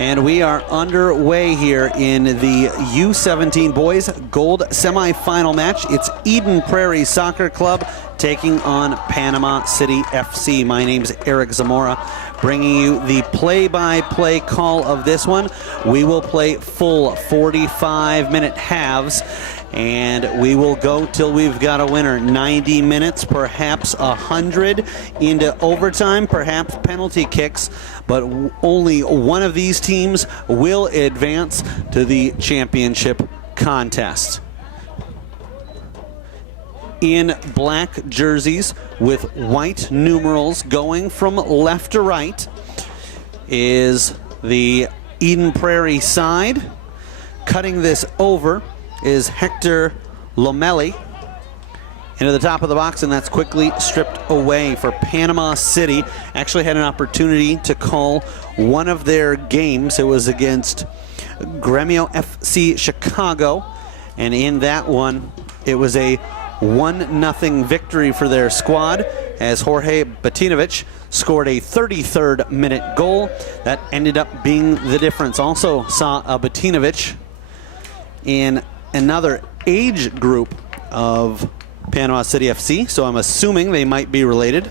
And we are underway here in the U17 boys gold semifinal match. It's Eden Prairie Soccer Club taking on Panama City FC. My name's Eric Zamora, bringing you the play-by-play call of this one. We will play full 45-minute halves, and we will go till we've got a winner. 90 minutes, perhaps 100 into overtime, perhaps penalty kicks, but only one of these teams will advance to the championship contest. In black jerseys with white numerals going from left to right is the Eden Prairie side. Cutting this over is Hector Lomeli into the top of the box, and that's quickly stripped away for Panama City. Actually had an opportunity to call one of their games. It was against Gremio FC Chicago, and in that one it was a 1-0 victory for their squad as Jorge Batinovic scored a 33rd minute goal that ended up being the difference. Also saw a Batinovic in another age group of Panama City FC, so I'm assuming they might be related.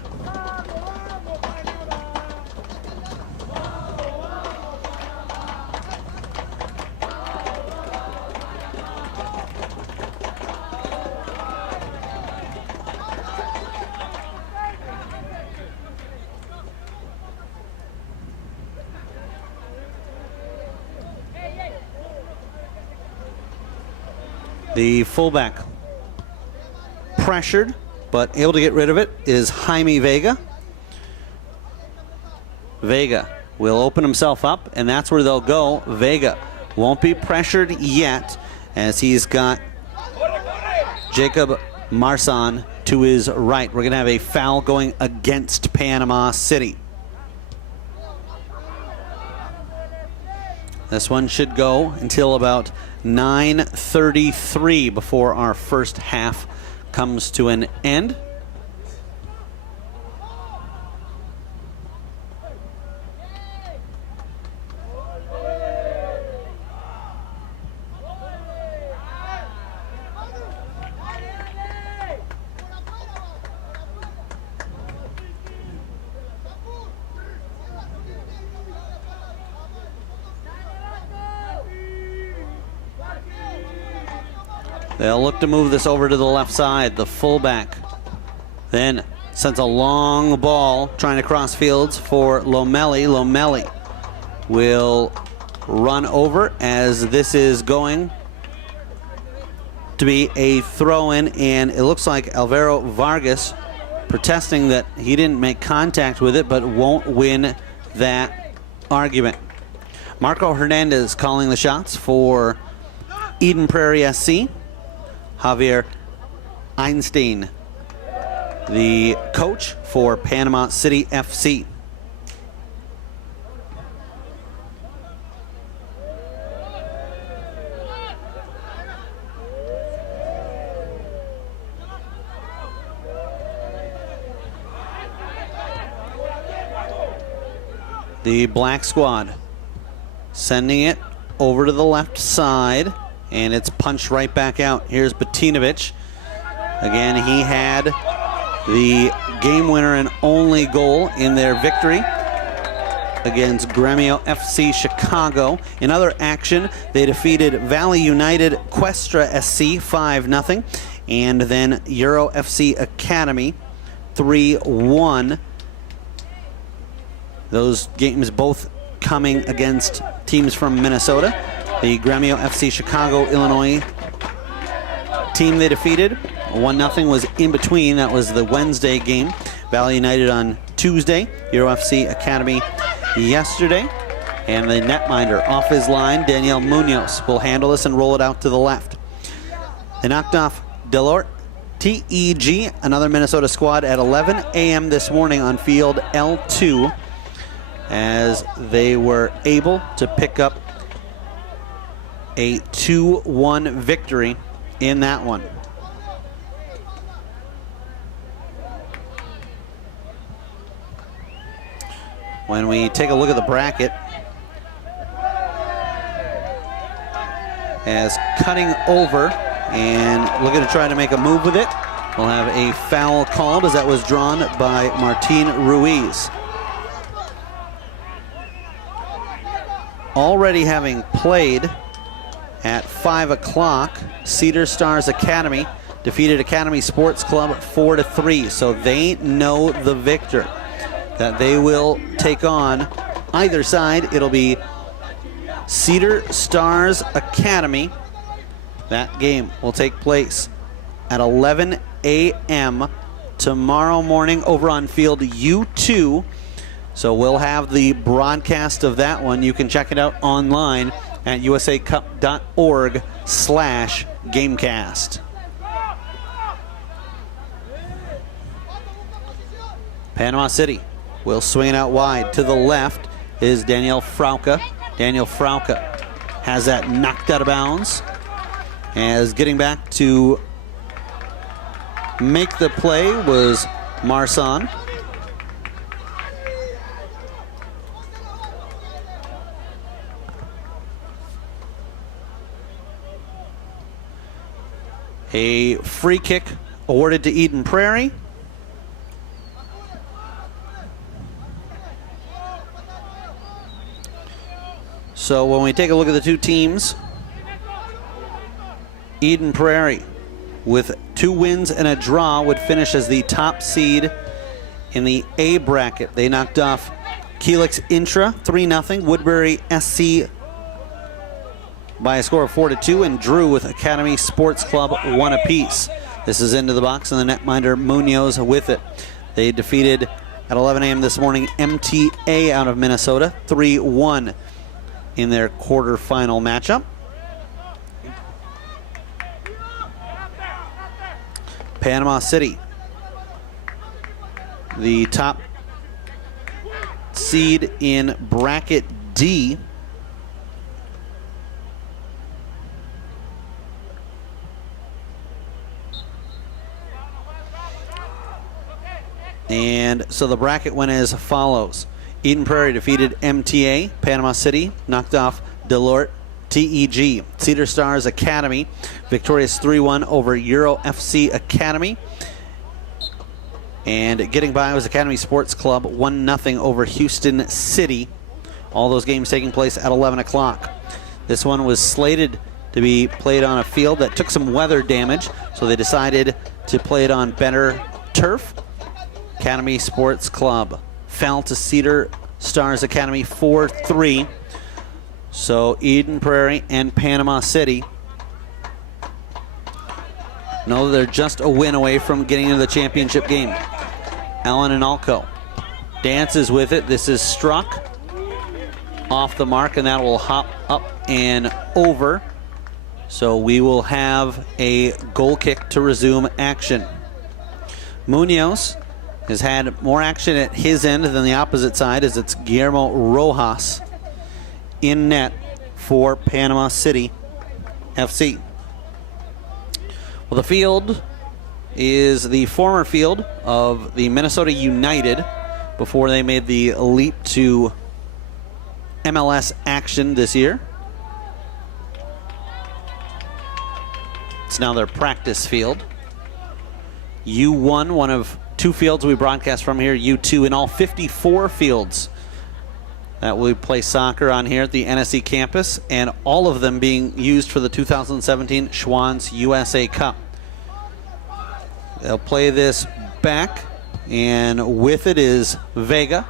The fullback pressured, but able to get rid of it, is Jaime Vega. Vega will open himself up, and that's where they'll go. Vega won't be pressured yet, as he's got Jacob Marsan to his right. We're going to have a foul going against Panama City. This one should go until about 9:33 before our first half comes to an end. They'll look to move this over to the left side. The fullback then sends a long ball trying to cross fields for Lomeli. Lomeli will run over as this is going to be a throw-in, and it looks like Alvaro Vargas protesting that he didn't make contact with it, but won't win that argument. Marco Hernandez calling the shots for Eden Prairie SC. Javier Einstein, the coach for Panama City FC. The black squad sending it over to the left side, and it's punched right back out. Here's Batinovic. Again, he had the game winner and only goal in their victory against Gremio FC Chicago. In other action, they defeated Valley United Questra SC 5-0, and then Euro FC Academy 3-1. Those games both coming against teams from Minnesota. The Gremio FC Chicago, Illinois team they defeated, 1-0 was in between. That was the Wednesday game. Valley United on Tuesday, Euro FC Academy yesterday. And the netminder off his line, Daniel Munoz, will handle this and roll it out to the left. They knocked off Delort TEG, another Minnesota squad, at 11 a.m. this morning on field L2, as they were able to pick up a 2-1 victory in that one. When we take a look at the bracket, as cutting over and looking to try to make a move with it. We'll have a foul called as that was drawn by Martin Ruiz. Already having played at 5 o'clock, Cedar Stars Academy defeated Academy Sports Club 4-3. So they know the victor that they will take on. Either side, it'll be Cedar Stars Academy. That game will take place at 11 a.m. tomorrow morning over on field U2. So we'll have the broadcast of that one. You can check it out online at usacup.org/gamecast. Panama City will swing it out wide. To the left is Daniel Frauke. Daniel Frauke has that knocked out of bounds. As getting back to make the play was Marsan. A free kick awarded to Eden Prairie. So when we take a look at the two teams, Eden Prairie with 2 wins and a draw would finish as the top seed in the A bracket. They knocked off Keelix Intra 3-0, Woodbury SC by a score of 4-2, and drew with Academy Sports Club 1 apiece. This is into the box, and the netminder Munoz with it. They defeated at 11 a.m. this morning MTA out of Minnesota 3-1 in their quarterfinal matchup. Panama City, the top seed in bracket D, and so the bracket went as follows. Eden Prairie defeated MTA. Panama City knocked off Delort TEG. Cedar Stars Academy victorious 3-1 over Euro FC Academy. And getting by was Academy Sports Club 1-0 over Houston City. All those games taking place at 11 o'clock. This one was slated to be played on a field that took some weather damage, so they decided to play it on better turf. Academy Sports Club fell to Cedar Stars Academy 4-3. So Eden Prairie and Panama City know they're just a win away from getting into the championship game. Allen Analco dances with it. This is struck off the mark, and that will hop up and over. So we will have a goal kick to resume action. Munoz has had more action at his end than the opposite side, as it's Guillermo Rojas in net for Panama City FC. Well, the field is the former field of the Minnesota United before they made the leap to MLS action this year. It's now their practice field. U1, one of 2 fields we broadcast from here, U2, in all 54 fields that we play soccer on here at the NSC campus, and all of them being used for the 2017 Schwann's USA Cup. They'll play this back, and with it is Vega.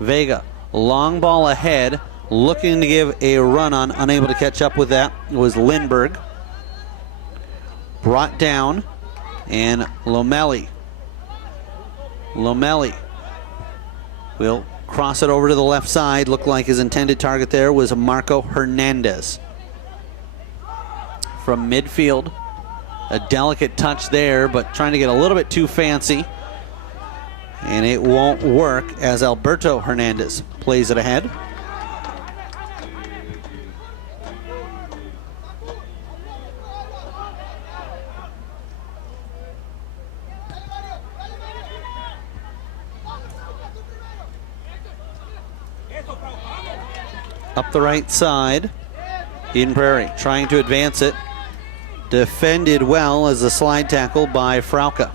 Vega, long ball ahead, looking to give a run on, unable to catch up with that was Lindbergh. Brought down, and Lomeli will cross it over to the left side. Looked like his intended target there was Marco Hernandez. From midfield, a delicate touch there, but trying to get a little bit too fancy. And it won't work as Alberto Hernandez plays it ahead. Up the right side. Eden Prairie trying to advance it. Defended well as a slide tackle by Frauke.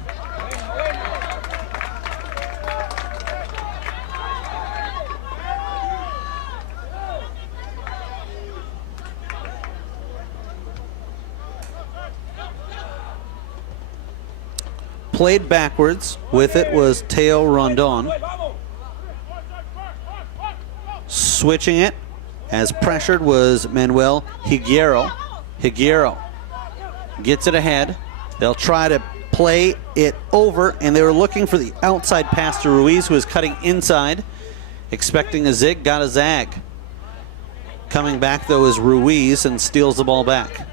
Played backwards. With it was Teo Rondon. Switching it as pressured was Manuel Higuero. Higuero gets it ahead. They'll try to play it over, and they were looking for the outside pass to Ruiz, who is cutting inside, expecting a zig, got a zag. Coming back, though, is Ruiz and steals the ball back.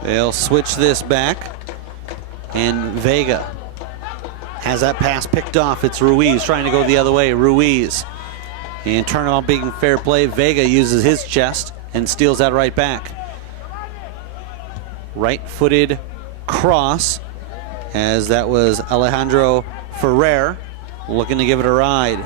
They'll switch this back, and Vega has that pass picked off. It's Ruiz trying to go the other way. Ruiz, and turnabout being fair play. Vega uses his chest and steals that right back. Right-footed cross, as that was Alejandro Ferrer looking to give it a ride.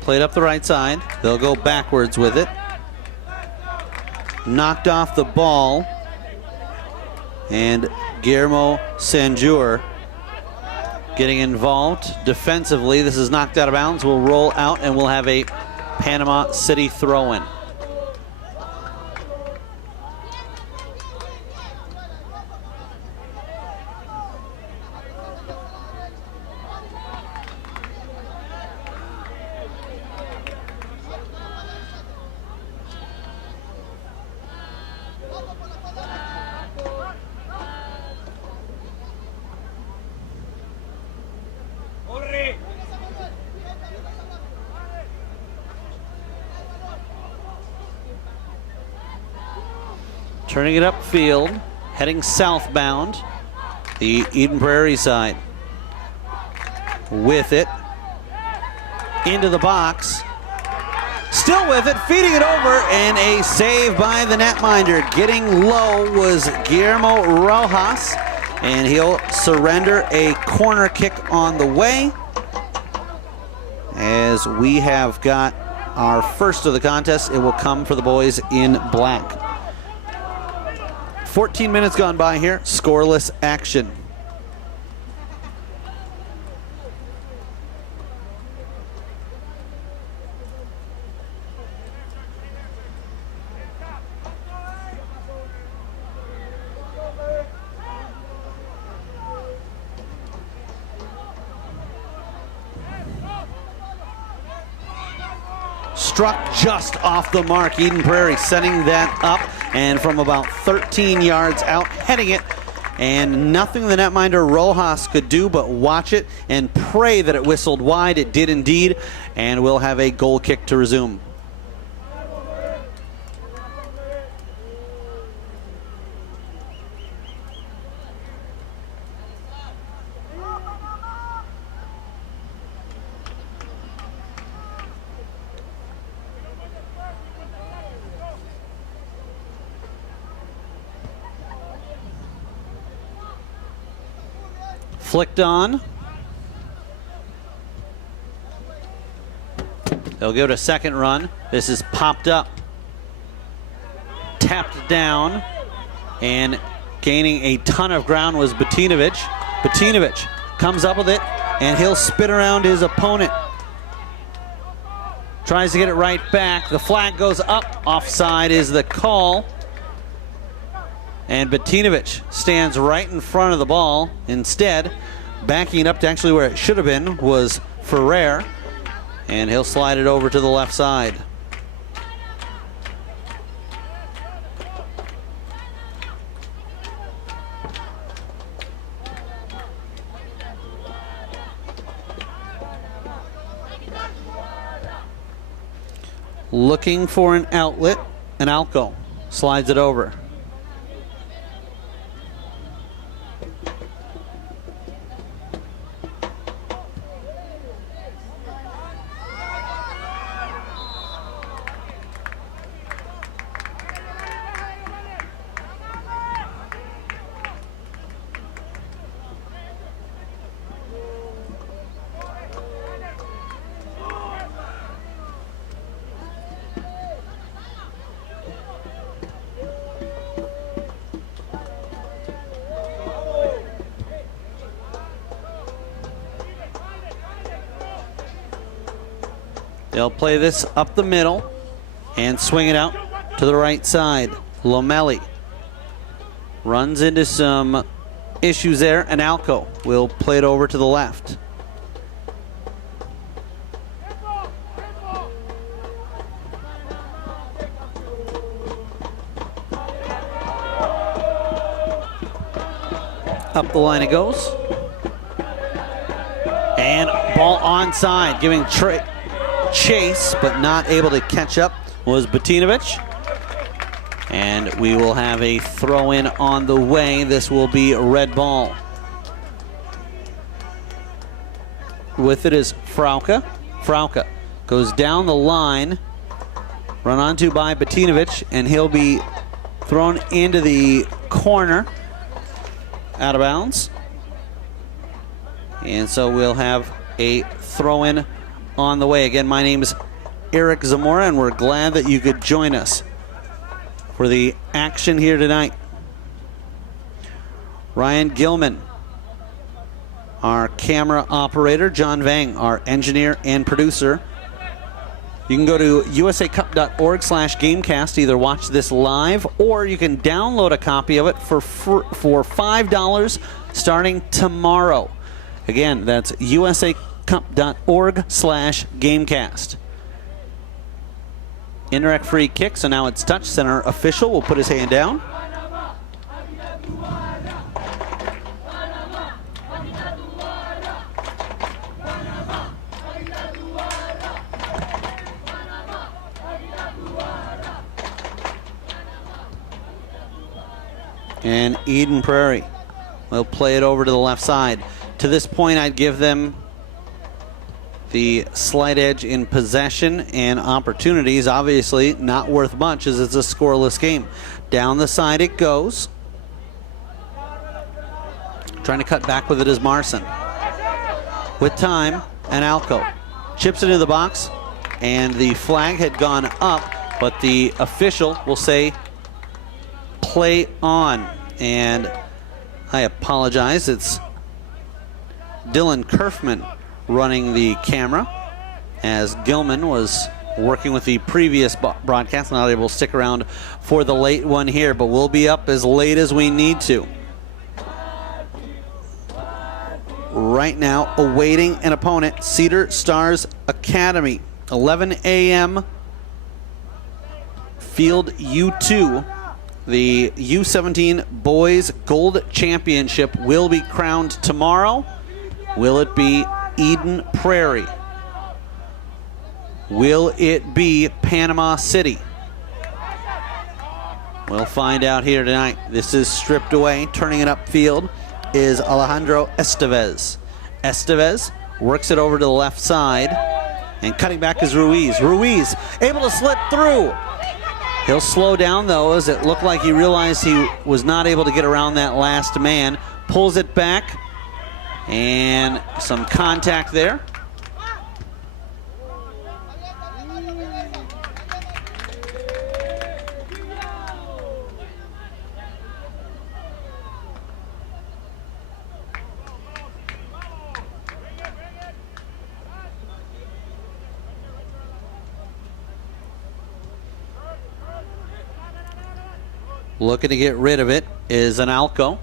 Played up the right side. They'll go backwards with it. Knocked off the ball. And Guillermo Sanjur getting involved defensively. This is knocked out of bounds. Will roll out, and we'll have a Panama City throw-in. Turning it upfield, heading southbound, the Eden Prairie side. With it, into the box. Still with it, feeding it over, and a save by the netminder. Getting low was Guillermo Rojas, and he'll surrender a corner kick on the way. As we have got our first of the contest, it will come for the boys in black. 14 minutes gone by here, scoreless action. Struck just off the mark. Eden Prairie setting that up, and from about 13 yards out, heading it, and nothing the netminder Rojas could do but watch it and pray that it whistled wide. It did indeed, and we'll have a goal kick to resume. Flicked on. They'll go to second run. This is popped up. Tapped down. And gaining a ton of ground was Batinovic. Batinovic comes up with it, and he'll spin around his opponent. Tries to get it right back. The flag goes up. Offside is the call. And Betinovic stands right in front of the ball. Instead, backing it up to actually where it should have been was Ferrer. And he'll slide it over to the left side. Looking for an outlet, and Alco slides it over. They'll play this up the middle and swing it out to the right side. Lomelli runs into some issues there, and Alco will play it over to the left. Up the line it goes. And ball onside, giving chase, but not able to catch up was Betinovic. And we will have a throw-in on the way. This will be a red ball. With it is Frauke. Frauke goes down the line, run onto by Betinovic, and he'll be thrown into the corner, out of bounds. And so we'll have a throw-in on the way. Again, my name is Eric Zamora, and we're glad that you could join us for the action here tonight. Ryan Gilman, our camera operator, John Vang, our engineer and producer. You can go to usacup.org/gamecast to either watch this live, or you can download a copy of it for $5 starting tomorrow. Again, that's usacup.org/gamecast. Indirect free kick, so now it's touch. Center official will put his hand down. And Eden Prairie will play it over to the left side. To this point, I'd give them the slight edge in possession and opportunities. Obviously not worth much as it's a scoreless game. Down the side it goes. Trying to cut back with it is Marson. With time, and Alco chips it into the box, and the flag had gone up, but the official will say play on. And I apologize, it's Dylan Kerfman running the camera, as Gilman was working with the previous broadcast, not able to stick around for the late one here, but we'll be up as late as we need to. Right now, awaiting an opponent, Cedar Stars Academy, 11 a.m. Field U2. The U17 Boys Gold Championship will be crowned tomorrow. Will it be Eden Prairie? Will it be Panama City? We'll find out here tonight. This is stripped away. Turning it upfield is Alejandro Estevez. Estevez works it over to the left side, and cutting back is Ruiz. Ruiz able to slip through. He'll slow down though, as it looked like he realized he was not able to get around that last man. Pulls it back, and some contact there. Looking to get rid of it is an Alco.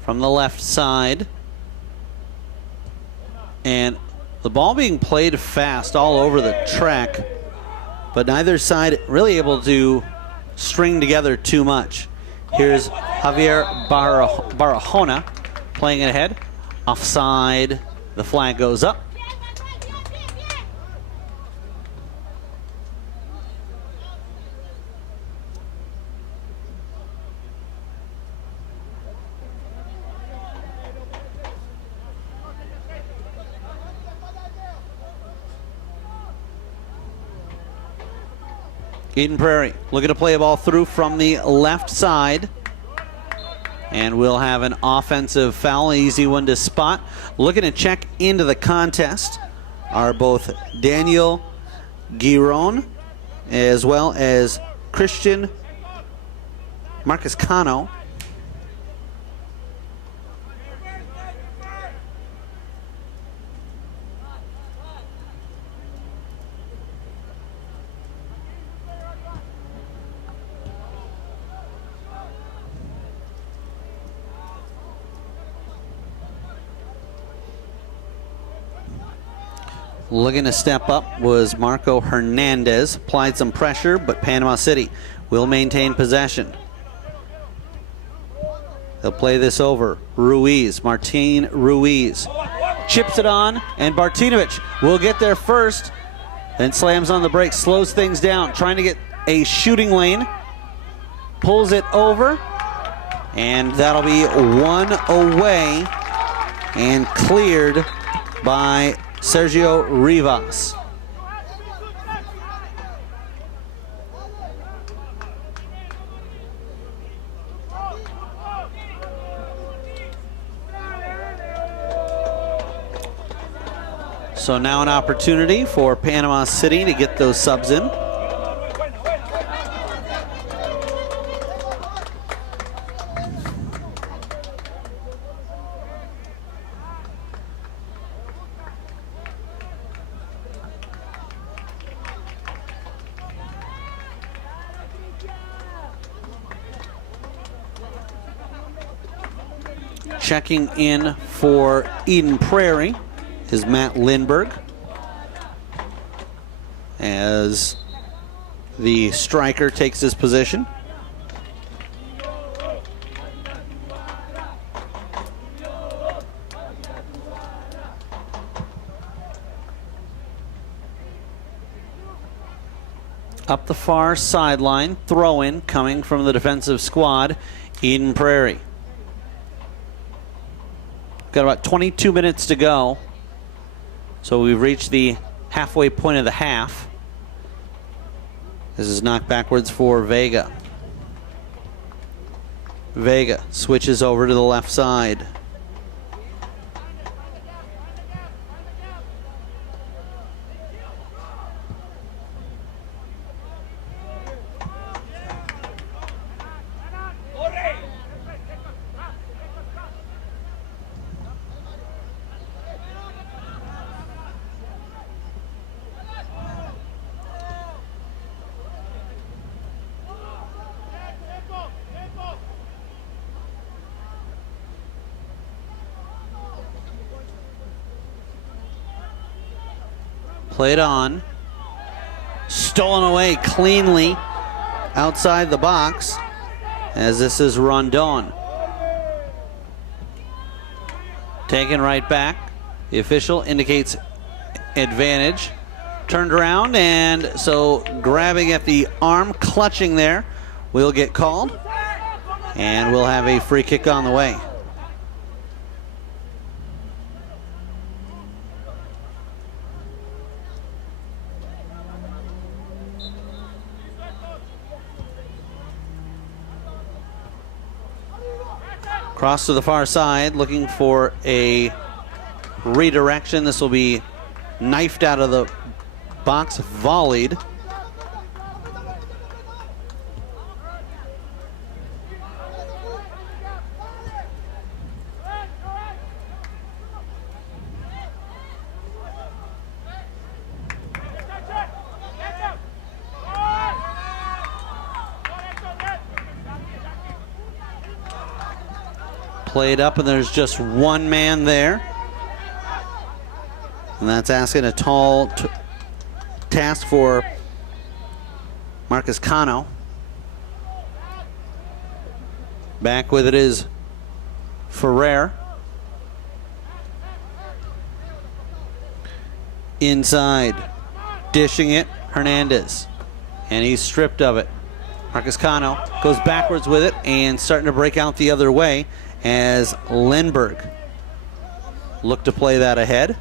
From the left side. And the ball being played fast all over the track, but neither side really able to string together too much. Here's Javier Barahona playing it ahead. Offside, the flag goes up. Eden Prairie looking to play a ball through from the left side. And we'll have an offensive foul, easy one to spot. Looking to check into the contest are both Daniel Giron as well as Christian Marcus Cano. Looking to step up was Marco Hernandez. Applied some pressure, but Panama City will maintain possession. They'll play this over. Ruiz, Martin Ruiz. Chips it on, and Bartinovic will get there first. Then slams on the brakes, slows things down, trying to get a shooting lane. Pulls it over, and that'll be one away and cleared by Sergio Rivas. So now an opportunity for Panama City to get those subs in. Checking in for Eden Prairie is Matt Lindberg, as the striker takes his position. Up the far sideline, throw in coming from the defensive squad, Eden Prairie. Got about 22 minutes to go. So we've reached the halfway point of the half. This is knocked backwards for Vega. Vega switches over to the left side. Played on. Stolen away cleanly outside the box, as this is Rondon. Taken right back. The official indicates advantage. Turned around, and so grabbing at the arm, clutching there, will get called. And we'll have a free kick on the way. Cross to the far side, looking for a redirection. This will be knifed out of the box, volleyed. Played up, and there's just one man there. And that's asking a tall task for Marcus Cano. Back with it is Ferrer. Inside, dishing it, Hernandez. And he's stripped of it. Marcus Cano goes backwards with it and starting to break out the other way as Lindbergh look to play that ahead.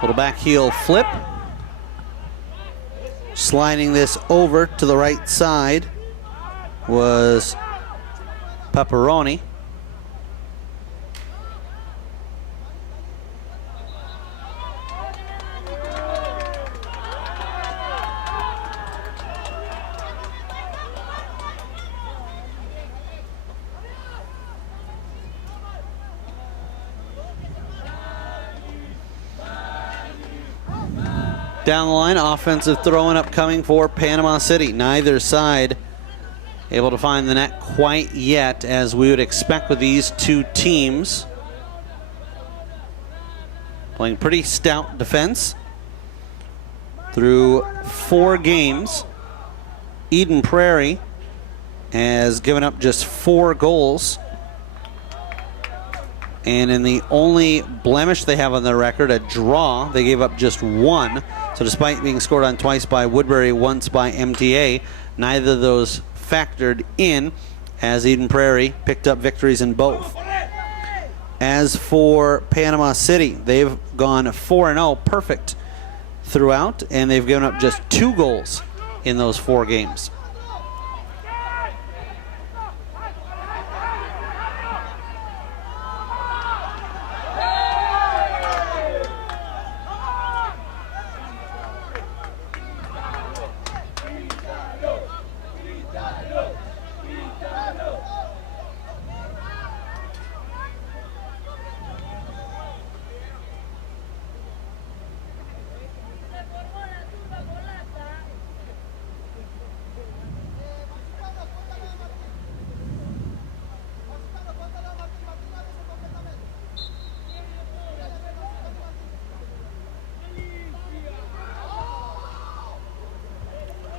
Little back heel flip. Sliding this over to the right side was Pepperoni. Down the line, offensive throwing up coming for Panama City. Neither side able to find the net quite yet, as we would expect with these two teams. Playing pretty stout defense through 4 games. Eden Prairie has given up just 4 goals. And in the only blemish they have on their record, a draw, they gave up just 1. So despite being scored on twice by Woodbury, once by MTA, neither of those factored in, as Eden Prairie picked up victories in both. As for Panama City, they've gone 4-0, perfect throughout, and they've given up just 2 goals in those 4 games.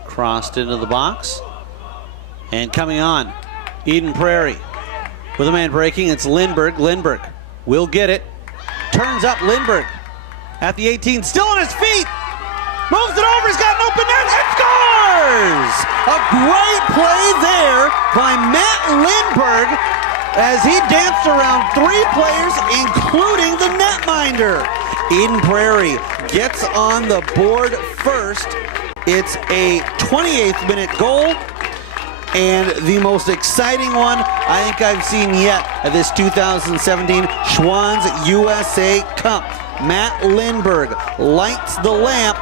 Crossed into the box. And coming on, Eden Prairie. With a man breaking, it's Lindbergh. Lindbergh will get it. Turns up Lindbergh at the 18, still on his feet. Moves it over, he's got an open net and scores! A great play there by Matt Lindbergh as he danced around 3 players, including the netminder. Eden Prairie gets on the board first. It's a 28th minute goal, and the most exciting one I think I've seen yet at this 2017 Schwann's USA Cup. Matt Lindbergh lights the lamp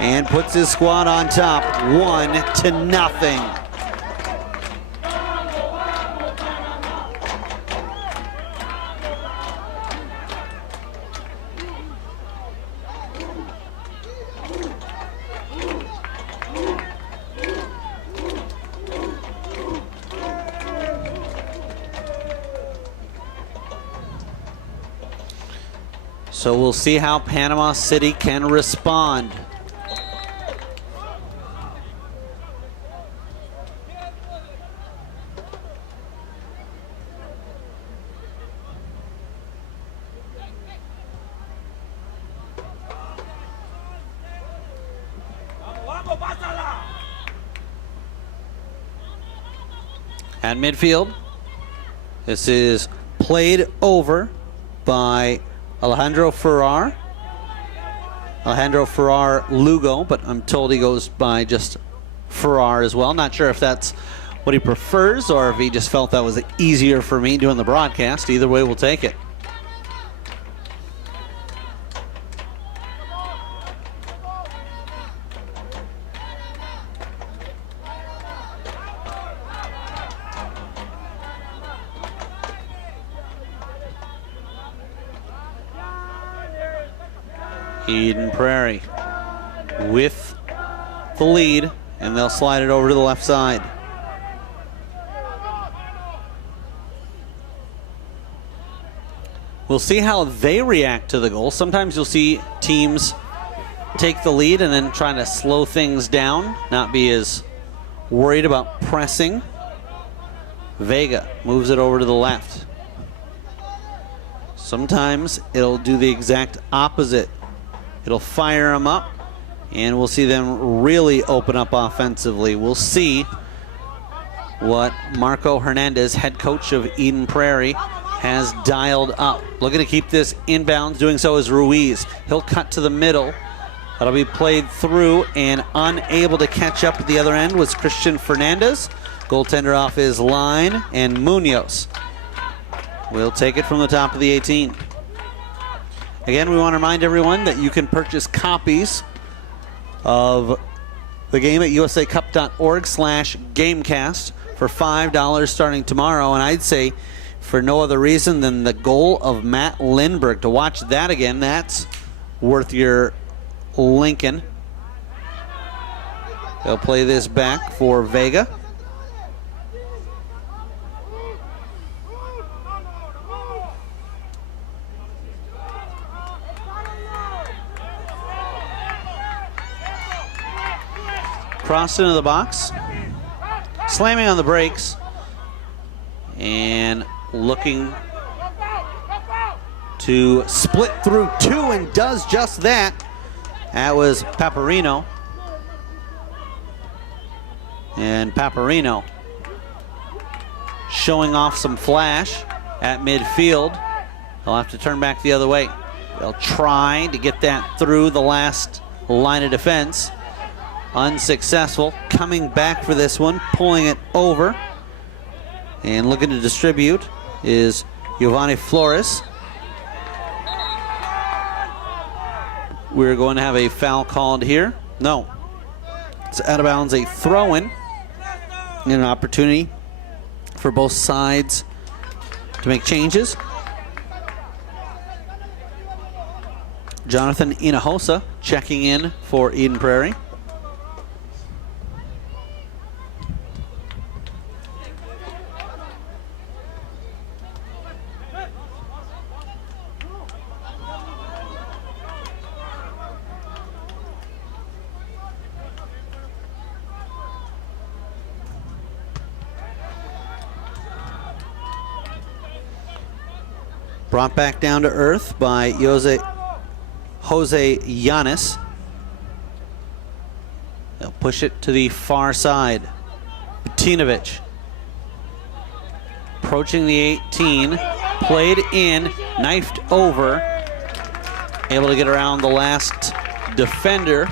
and puts his squad on top, 1-0. So we'll see how Panama City can respond. At midfield, this is played over by Alejandro Ferrar Lugo, but I'm told he goes by just Ferrar as well. Not sure if that's what he prefers or if he just felt that was easier for me doing the broadcast. Either way, we'll take it. Eden Prairie with the lead, and they'll slide it over to the left side. We'll see how they react to the goal. Sometimes you'll see teams take the lead and then try to slow things down, not be as worried about pressing. Vega moves it over to the left. Sometimes it'll do the exact opposite. It'll fire them up, and we'll see them really open up offensively. We'll see what Marco Hernandez, head coach of Eden Prairie, has dialed up. Looking to keep this inbounds. Doing so is Ruiz. He'll cut to the middle. That'll be played through, and unable to catch up at the other end was Christian Fernandez. Goaltender off his line, and Munoz will take it from the top of the 18. Again, we want to remind everyone that you can purchase copies of the game at usacup.org/gamecast for $5 starting tomorrow. And I'd say for no other reason than the goal of Matt Lindberg. To watch that again, that's worth your Lincoln. They'll play this back for Vega. Crossed into the box, slamming on the brakes, and looking to split through two, and does just that. That was Paparino. And Paparino showing off some flash at midfield. They'll have to turn back the other way. They'll try to get that through the last line of defense. Unsuccessful. Coming back for this one, pulling it over and looking to distribute is Giovanni Flores. We're going to have a foul called here. No, it's out of bounds, a throw-in, and an opportunity for both sides to make changes. Jonathan Hinojosa checking in for Eden Prairie. Brought back down to earth by Jose Yanis. They'll push it to the far side. Petinovic approaching the 18, played in, knifed over, able to get around the last defender,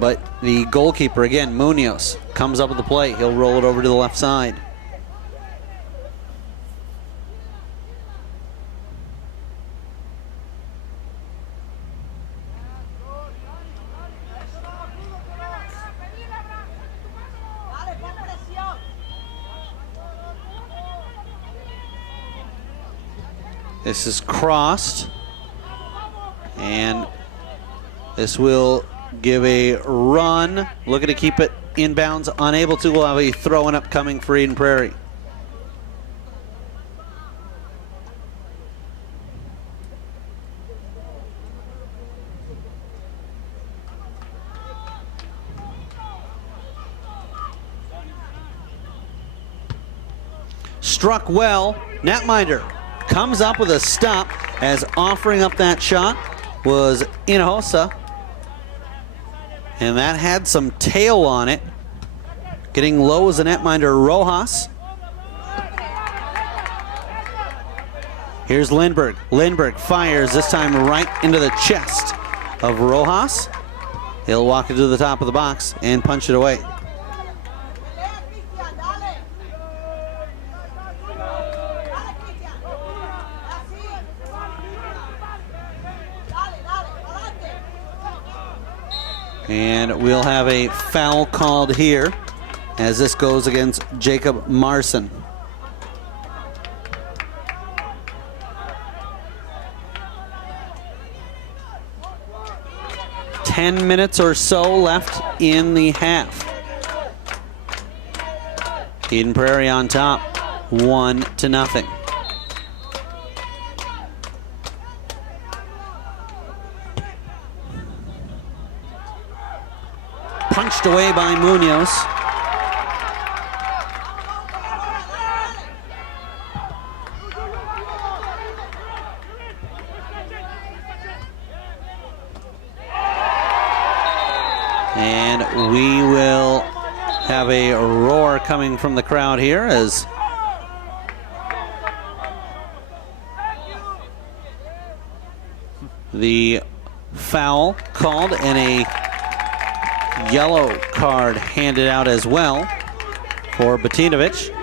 but the goalkeeper, again, Munoz, comes up with the play. He'll roll it over to the left side. This is crossed, and this will give a run. Looking to keep it inbounds, unable to. We'll have a throw-in upcoming for Eden Prairie. Struck well. Netminder comes up with a stop, as offering up that shot was Hinojosa, and that had some tail on it. Getting low as a netminder, Rojas. Here's Lindberg. Lindberg fires, this time right into the chest of Rojas. He'll walk it to the top of the box and punch it away. And we'll have a foul called here as this goes against Jacob Marson. Ten minutes or so left in the half. Eden Prairie on top, 1-0. punched away by Munoz. And we will have a roar coming from the crowd here as the foul called and a yellow card handed out as well for Batinovic.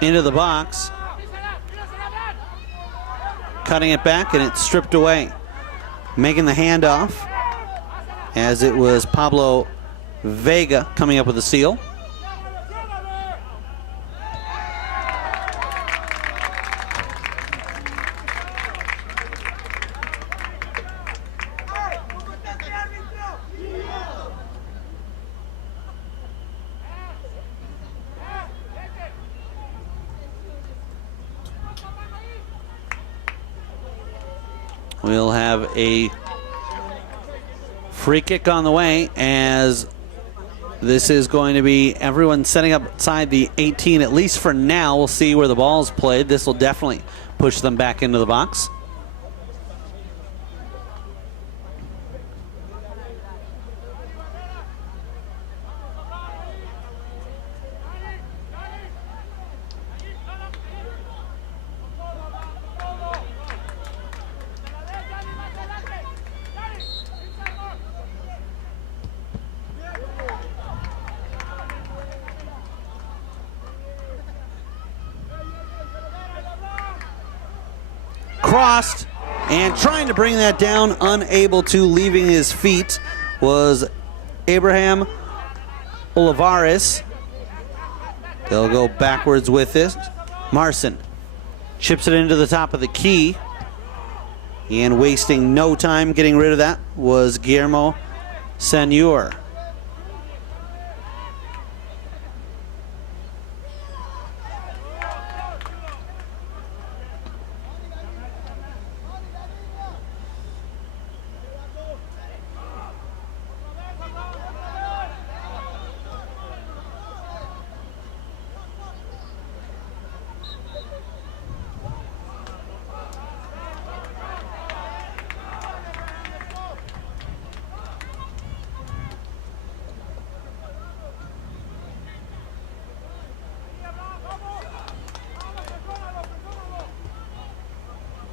Into the box, cutting it back, and it's stripped away. Making the handoff as it was Pablo Vega coming up with the steal. We'll have a free kick on the way as this is going to be everyone setting up outside the 18, at least for now. We'll see where the ball is played. This will definitely push them back into the box. Crossed and trying to bring that down, unable to, leaving his feet was Abraham Olivares. They'll go backwards with this. Marson chips it into the top of the key, and wasting no time getting rid of that was Guillermo Senor.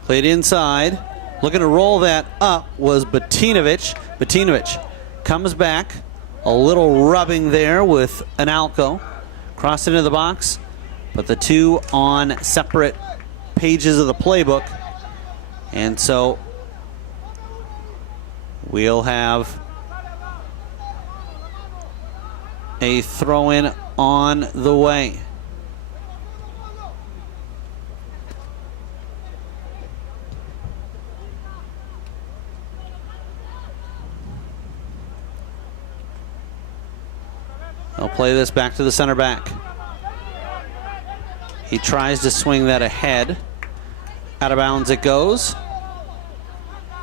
Played inside. Looking to roll that up was Batinovic. Batinovic comes back. A little rubbing there with Analco. Crossed into the box. But the two on separate pages of the playbook. And so we'll have a throw-in on the way. They'll play this back to the center back. He tries to swing that ahead. Out of bounds it goes.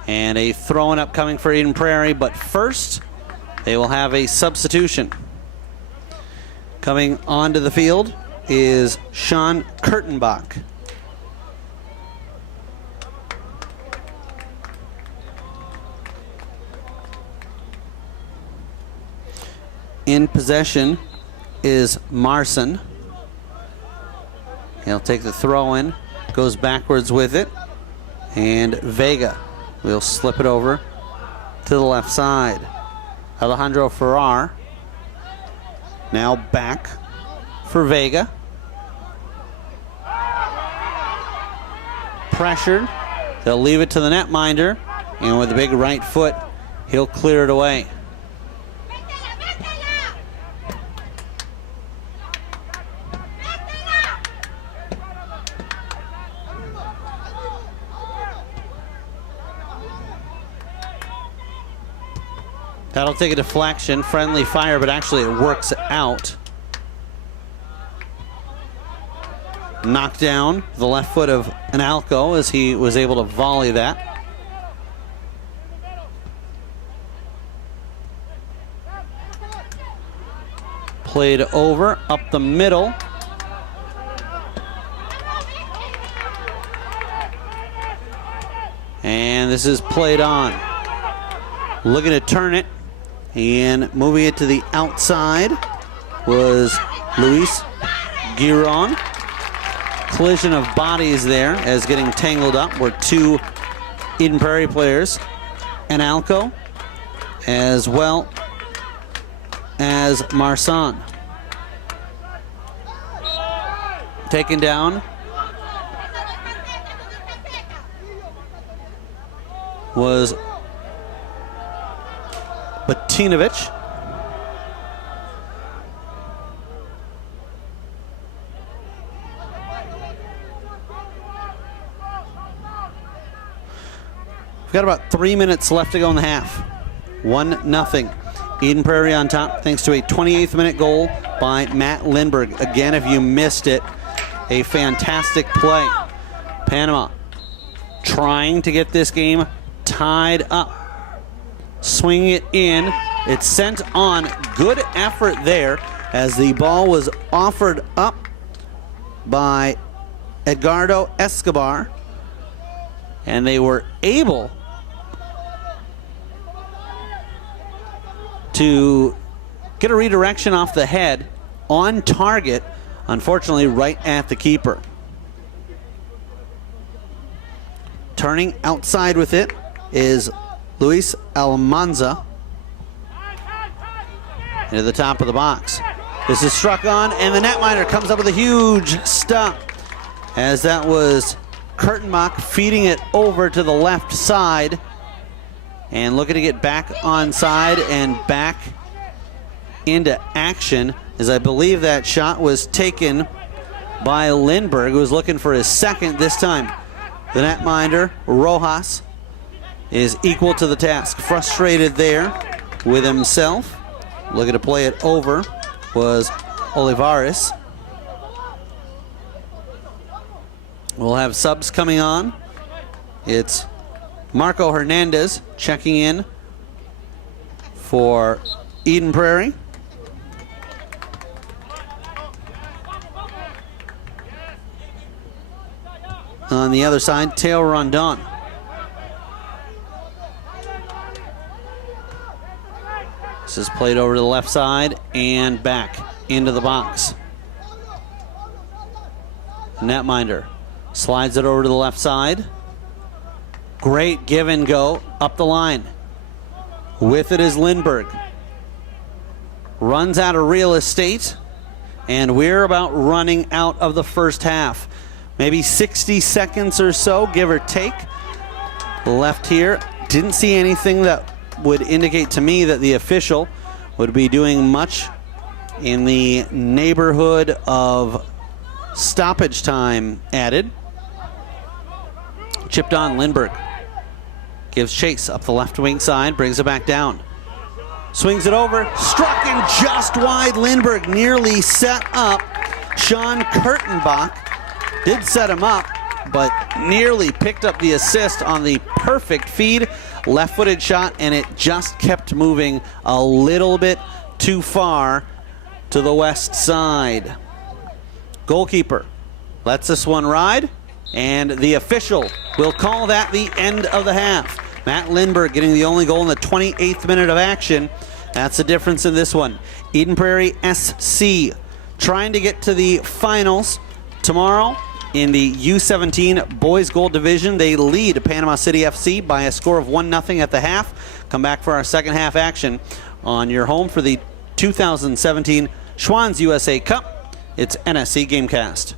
And a throw-in upcoming for Eden Prairie, but first they will have a substitution. Coming onto the field is Sean Kurtenbach. In possession is Marson. He'll take the throw in, goes backwards with it, and Vega will slip it over to the left side. Alejandro Ferrar now back for Vega. Pressured, they'll leave it to the netminder, and with a big right foot, he'll clear it away. That'll take a deflection, friendly fire, but actually it works out. Knocked down the left foot of Analco as he was able to volley that. Played over, up the middle. And this is played on. Looking to turn it and moving it to the outside was Luis Giron. Collision of bodies there as getting tangled up were two Eden Prairie players, Analco as well as Marsan. Taken down was Batinovich. We've got about 3 minutes left to go in the half. 1-0. Eden Prairie on top thanks to a 28th minute goal by Matt Lindberg. Again, if you missed it, a fantastic play. Panama trying to get this game tied up. Swinging it in. It's sent on. Good effort there as the ball was offered up by Edgardo Escobar. And they were able to get a redirection off the head on target, unfortunately right at the keeper. Turning outside with it is Luis Almanza into the top of the box. This is struck on, and the netminder comes up with a huge stop as that was Kurtenbach feeding it over to the left side and looking to get back onside and back into action, as I believe that shot was taken by Lindberg, who was looking for his second this time. The netminder, Rojas, is equal to the task. Frustrated there with himself. Looking to play it over was Olivares. We'll have subs coming on. It's Marco Hernandez checking in for Eden Prairie. On the other side, Teo Rondon. This is played over to the left side and back into the box. Netminder slides it over to the left side. Great give and go up the line. With it is Lindberg. Runs out of real estate, and we're about running out of the first half. Maybe 60 seconds or so, give or take, left here. Didn't see anything that would indicate to me that the official would be doing much in the neighborhood of stoppage time added. Chipped on, Lindberg gives chase up the left wing side, brings it back down. Swings it over, struck in just wide. Lindberg nearly set up Sean Kurtenbach. Did set him up, but nearly picked up the assist on the perfect feed. Left-footed shot, and it just kept moving a little bit too far to the west side. Goalkeeper lets this one ride, and the official will call that the end of the half. Matt Lindberg getting the only goal in the 28th minute of action. That's the difference in this one. Eden Prairie SC trying to get to the finals tomorrow in the U17 Boys Gold Division. They lead Panama City FC by a score of 1-0 at the half. Come back for our second half action on your home for the 2017 Schwann's USA Cup. It's NSC Gamecast.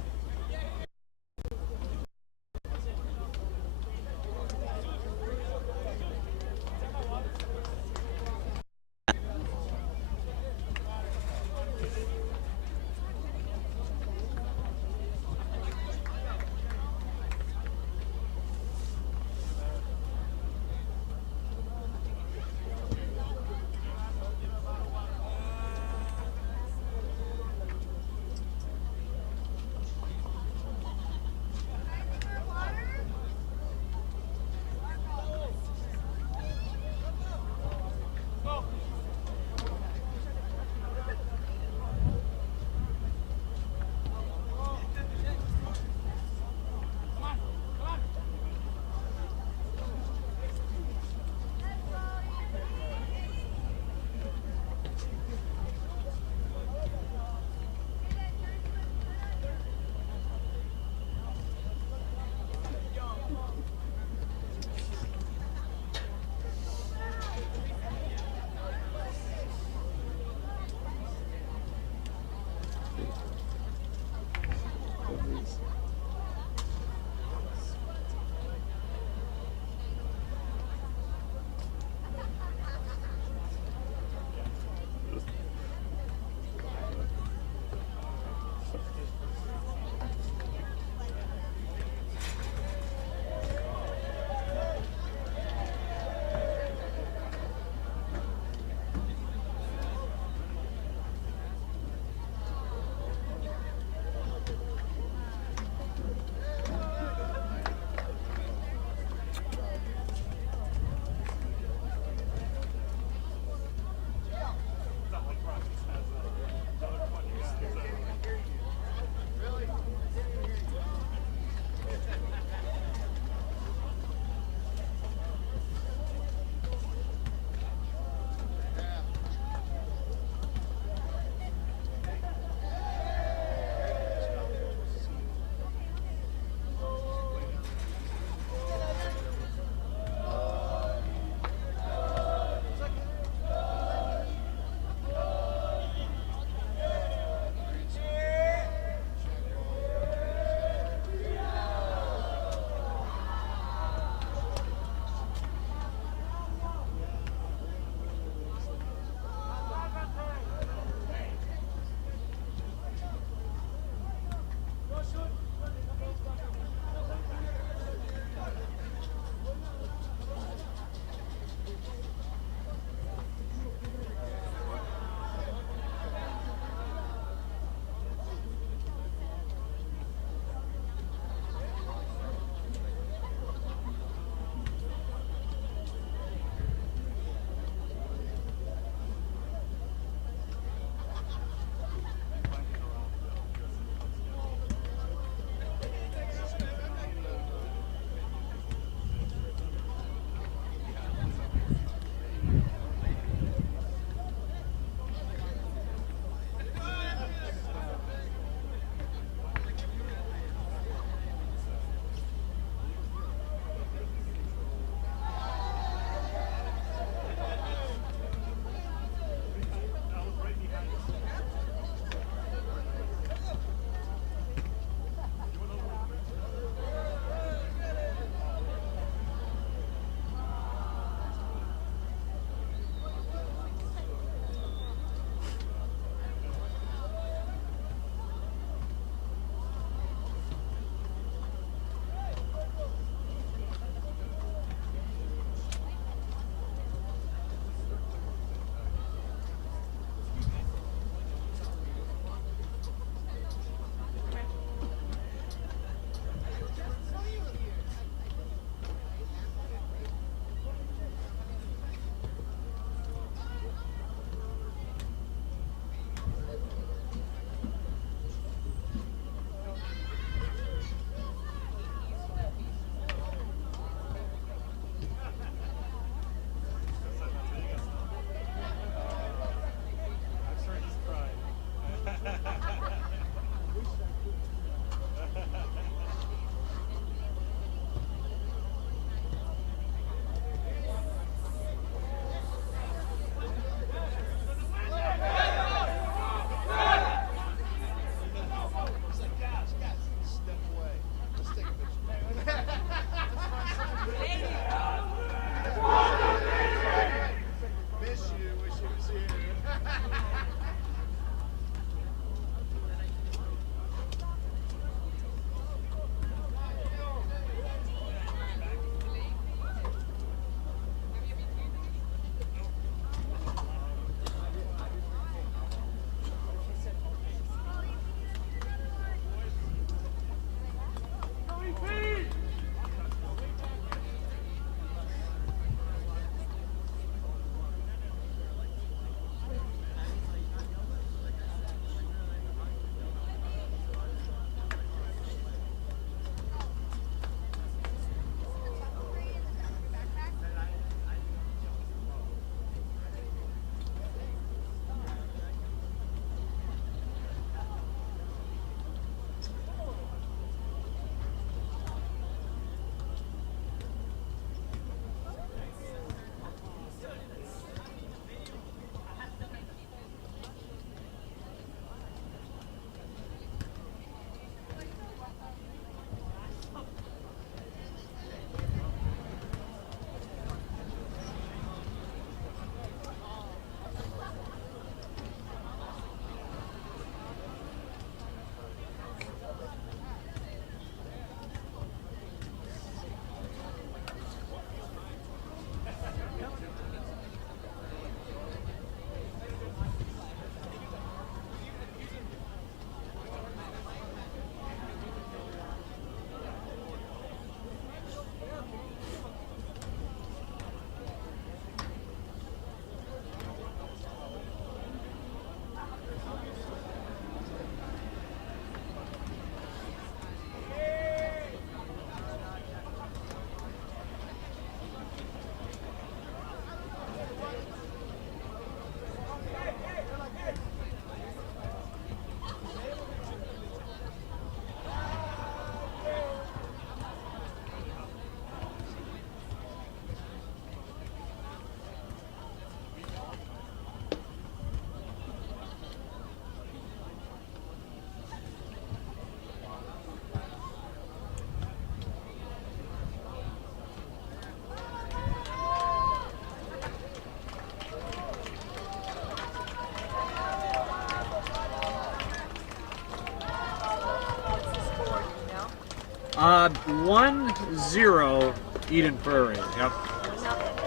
1-0 Eden Prairie. Yep.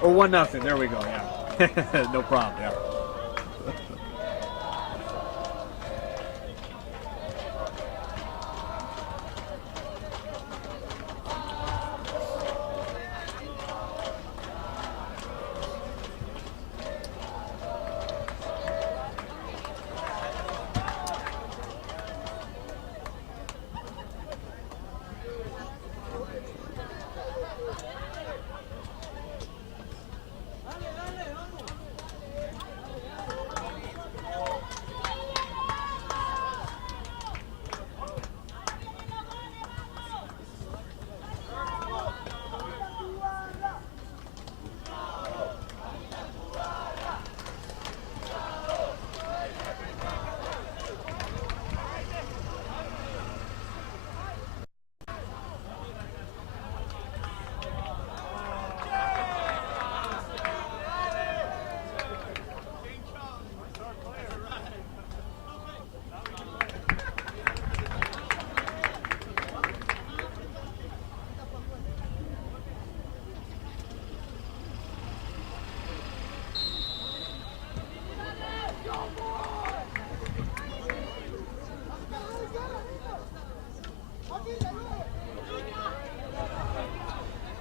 Or 1-0. There we go. Yeah. No problem. Yeah.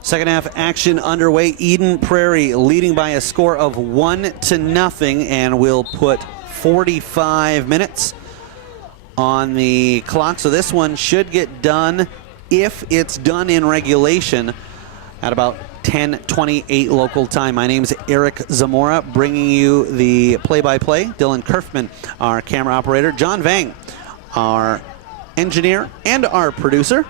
Second half action underway. Eden Prairie leading by a score of 1-0, and we'll put 45 minutes on the clock. So this one should get done, if it's done in regulation, at about 10:28 local time. My name's Eric Zamora, bringing you the play-by-play. Dylan Kerfman, our camera operator. John Vang, our engineer and our producer.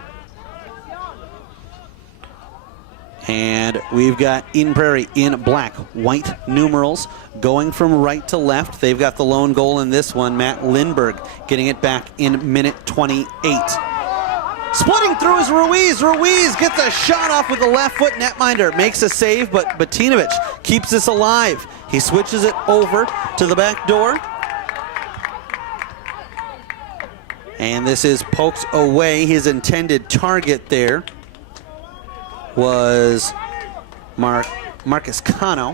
And we've got Eden Prairie in black, white numerals, going from right to left. They've got the lone goal in this one, Matt Lindberg, getting it back in minute 28. Splitting through is Ruiz. Ruiz gets a shot off with the left foot. Netminder makes a save, but Batinovic keeps this alive. He switches it over to the back door. And this is poked away. His intended target there was Marcus Cano,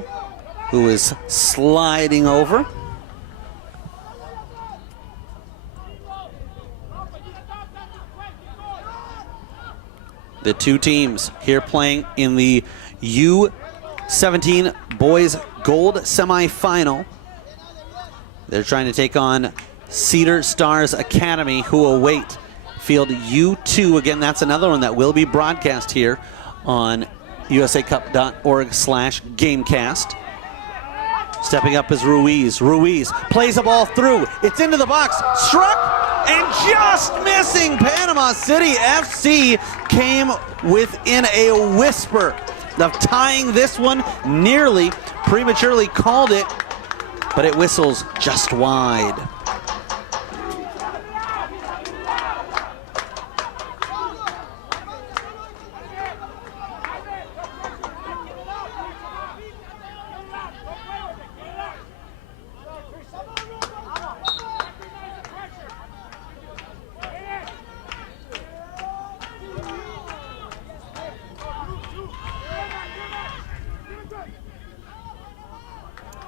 who is sliding over. The two teams here playing in the U17 Boys Gold Semifinal. They're trying to take on Cedar Stars Academy, who await field U2. Again, that's another one that will be broadcast here on usacup.org/gamecast. Stepping up is Ruiz. Ruiz plays the ball through. It's into the box. Struck and just missing. Panama City FC came within a whisper of tying this one. Nearly prematurely called it, but it whistles just wide.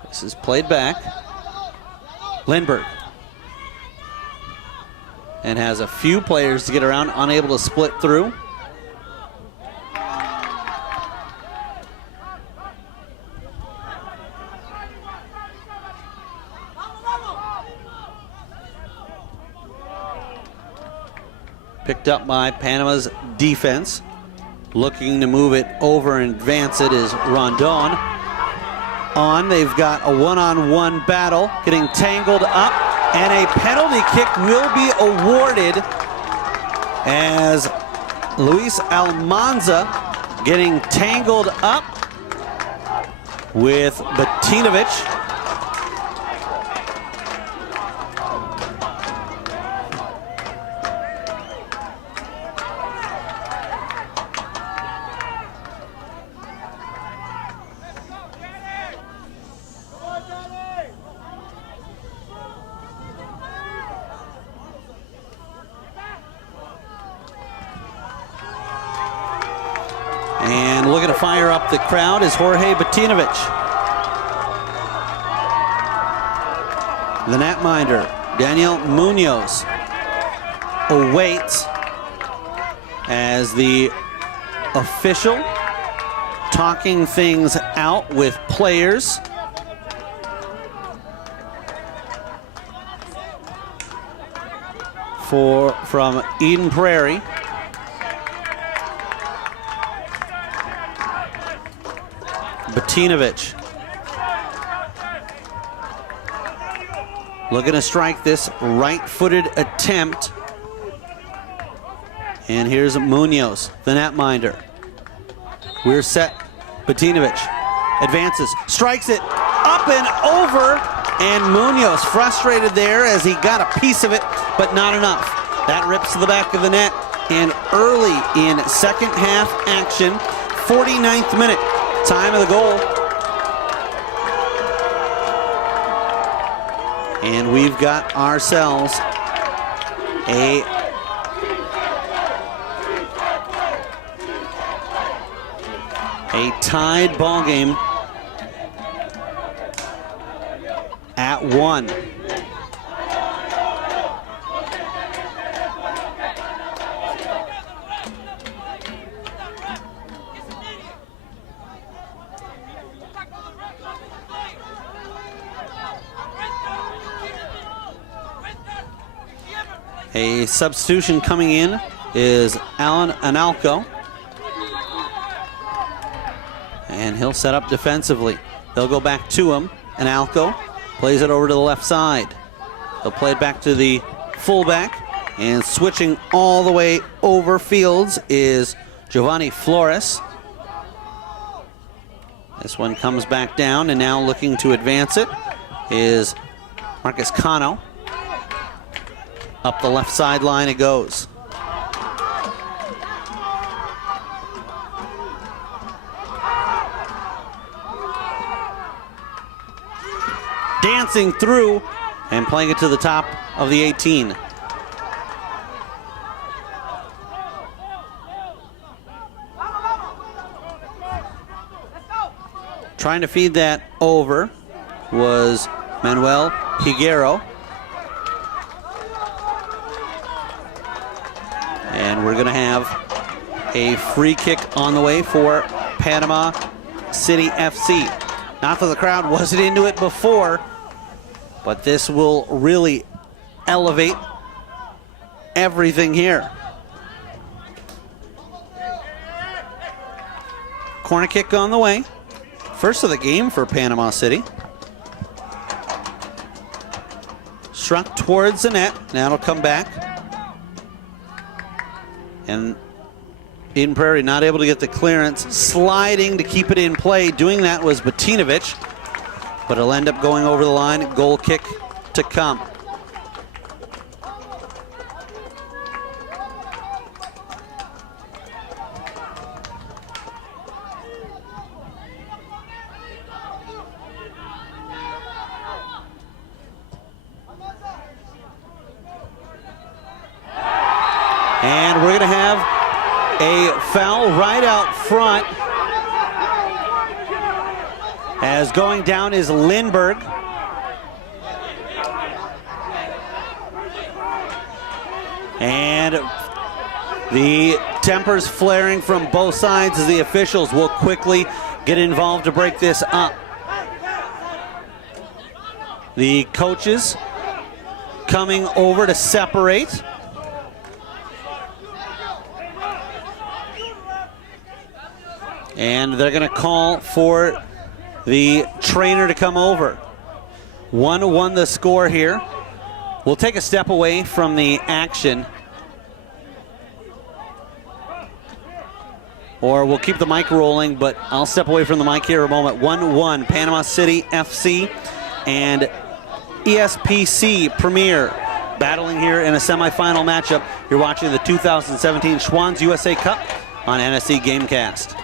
This is played back. Lindberg. And has a few players to get around, unable to split through. Picked up by Panama's defense. Looking to move it over and advance it is Rondon. They've got a one-on-one battle, getting tangled up, and a penalty kick will be awarded as Luis Almanza getting tangled up with Batinovic. And looking to fire up the crowd is Jorge Batinovich. The netminder, Daniel Munoz, awaits as the official talking things out with players. From Eden Prairie. Batinovich looking to strike this right-footed attempt. And here's Munoz, the netminder. We're set. Batinovich advances, strikes it up and over, and Munoz frustrated there as he got a piece of it, but not enough. That rips to the back of the net, and early in second half action, 49th minute, time of the goal. And we've got ourselves a tied ball game at 1. A substitution coming in is Alan Analco. And he'll set up defensively. They'll go back to him. Analco plays it over to the left side. He'll play it back to the fullback. And switching all the way over fields is Giovanni Flores. This one comes back down, and now looking to advance it is Marcus Cano. Up the left sideline it goes. Dancing through and playing it to the top of the 18. Trying to feed that over was Manuel Higuero. And we're going to have a free kick on the way for Panama City FC. Not that the crowd wasn't into it before, but this will really elevate everything here. Corner kick on the way. First of the game for Panama City. Struck towards the net. Now it'll come back. And Eden Prairie not able to get the clearance. Sliding to keep it in play. Doing that was Batinovich. But it'll end up going over the line. Goal kick to come. And we're going to have a foul right out front. As going down is Lindbergh. And the tempers flaring from both sides as the officials will quickly get involved to break this up. The coaches coming over to separate. And they're going to call for the trainer to come over. 1-1 the score here. We'll take a step away from the action. Or we'll keep the mic rolling, but I'll step away from the mic here a moment. 1-1, Panama City FC and EPSC Premier battling here in a semifinal matchup. You're watching the 2017 Schwann's USA Cup on NSC Gamecast.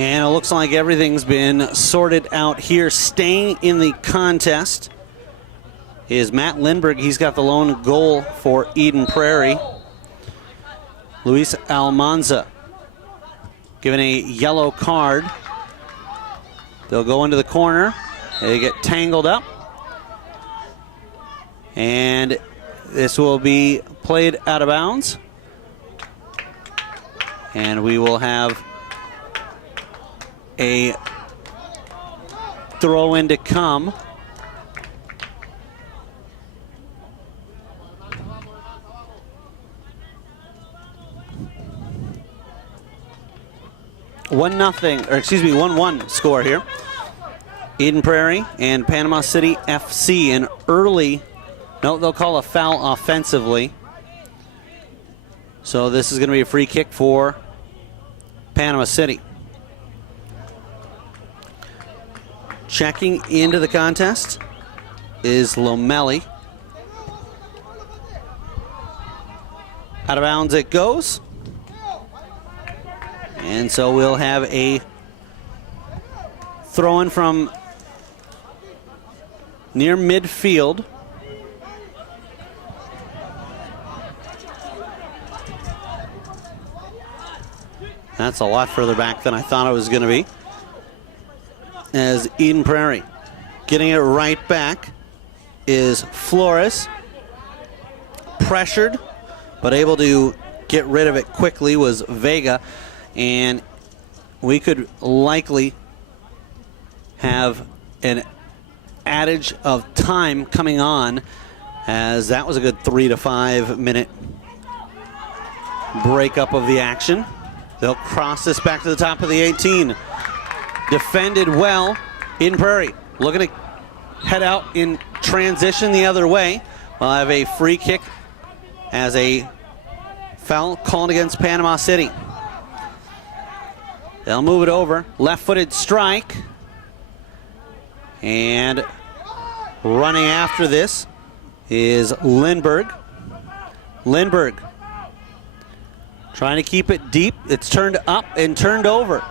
And it looks like everything's been sorted out here. Staying in the contest is Matt Lindbergh. He's got the lone goal for Eden Prairie. Luis Almanza given a yellow card. They'll go into the corner. They get tangled up. And this will be played out of bounds. And we will have a throw in to come. One nothing, or excuse me, 1-1 score here. Eden Prairie and Panama City FC. An early, no, they'll call a foul offensively. So this is going to be a free kick for Panama City. Checking into the contest is Lomelli. Out of bounds it goes. And so we'll have a throw in from near midfield. That's a lot further back than I thought it was going to be. As Eden Prairie getting it right back is Flores. Pressured, but able to get rid of it quickly was Vega. And we could likely have an adage of time coming on, as that was a good 3 to 5 minute breakup of the action. They'll cross this back to the top of the 18. Defended well. Eden Prairie looking to head out in transition the other way. We'll have a free kick as a foul called against Panama City. They'll move it over. Left-footed strike. And running after this is Lindbergh. Lindbergh trying to keep it deep. It's turned up and turned over.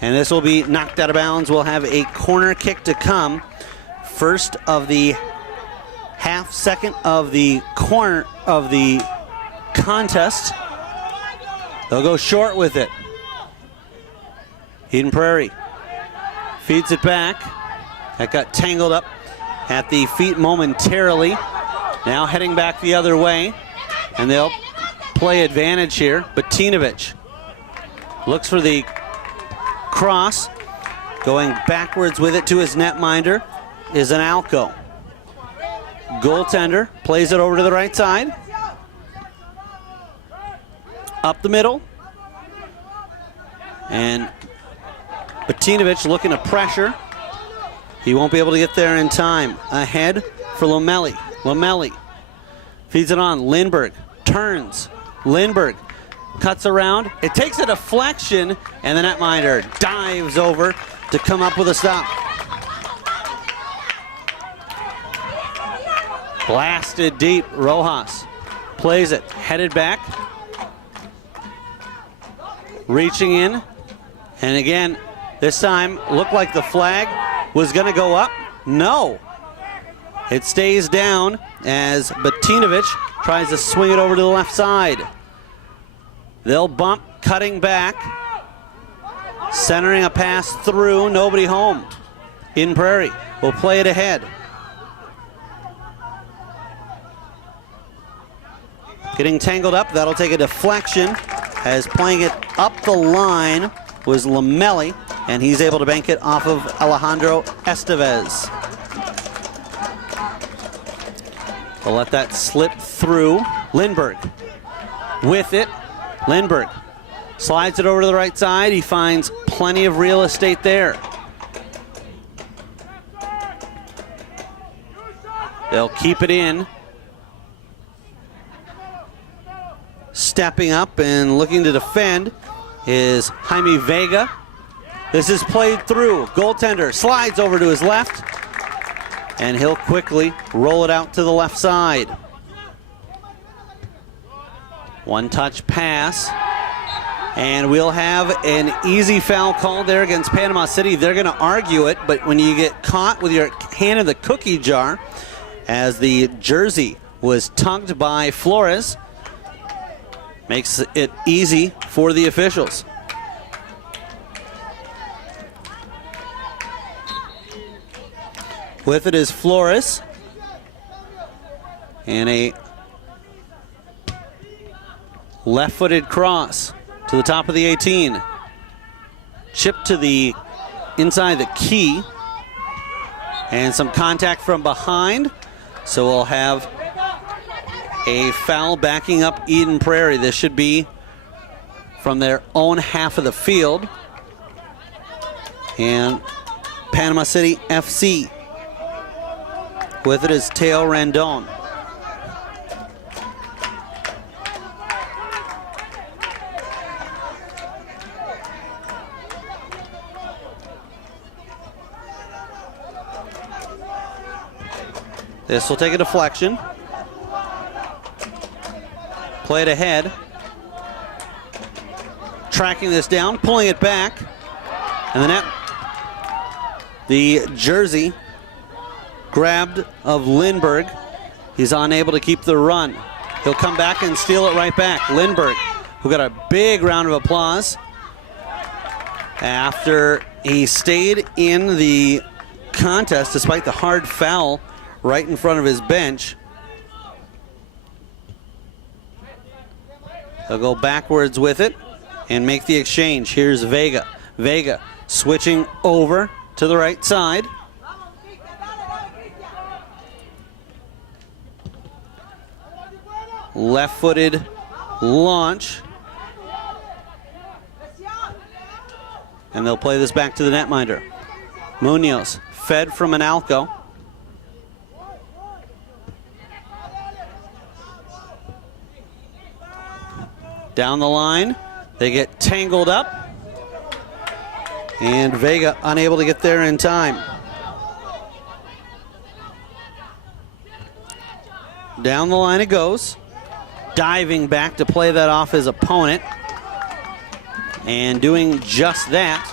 And this will be knocked out of bounds. We'll have a corner kick to come. First of the half second of the corner of the contest. They'll go short with it. Eden Prairie feeds it back. That got tangled up at the feet momentarily. Now heading back the other way. And they'll play advantage here. Batinovich looks for the cross. Going backwards with it to his netminder is an Alco. Goaltender plays it over to the right side. Up the middle. And Batinovich looking to pressure. He won't be able to get there in time. Ahead for Lomelli. Lomelli feeds it on. Lindbergh turns. Lindbergh cuts around. It takes a deflection, and the netminder dives over to come up with a stop. Blasted deep. Rojas plays it. Headed back. Reaching in. And again, this time looked like the flag was going to go up. No. It stays down as Batinovich tries to swing it over to the left side. They'll bump, cutting back. Centering a pass through, nobody home. Eden Prairie will play it ahead. Getting tangled up, that'll take a deflection, as playing it up the line was Lomelli, and he's able to bank it off of Alejandro Estevez. They'll let that slip through. Lindbergh with it. Lindbergh slides it over to the right side. He finds plenty of real estate there. They'll keep it in. Stepping up and looking to defend is Jaime Vega. This is played through. Goaltender slides over to his left, and he'll quickly roll it out to the left side. One-touch pass, and we'll have an easy foul called there against Panama City. They're going to argue it, but when you get caught with your hand in the cookie jar, as the jersey was tugged by Flores, makes it easy for the officials. With it is Flores. And a left-footed cross to the top of the 18. Chip to the inside the key. And some contact from behind. So we'll have a foul backing up Eden Prairie. This should be from their own half of the field. And Panama City FC. With it is Teo Randon. This will take a deflection. Play it ahead. Tracking this down, pulling it back. And the net. The jersey grabbed of Lindbergh. He's unable to keep the run. He'll come back and steal it right back. Lindbergh, who got a big round of applause after he stayed in the contest despite the hard foul right in front of his bench. They'll go backwards with it and make the exchange. Here's Vega. Vega switching over to the right side. Left-footed launch. And they'll play this back to the netminder. Munoz fed from an Alco. Down the line, they get tangled up. And Vega unable to get there in time. Down the line it goes. Diving back to play that off his opponent. And doing just that,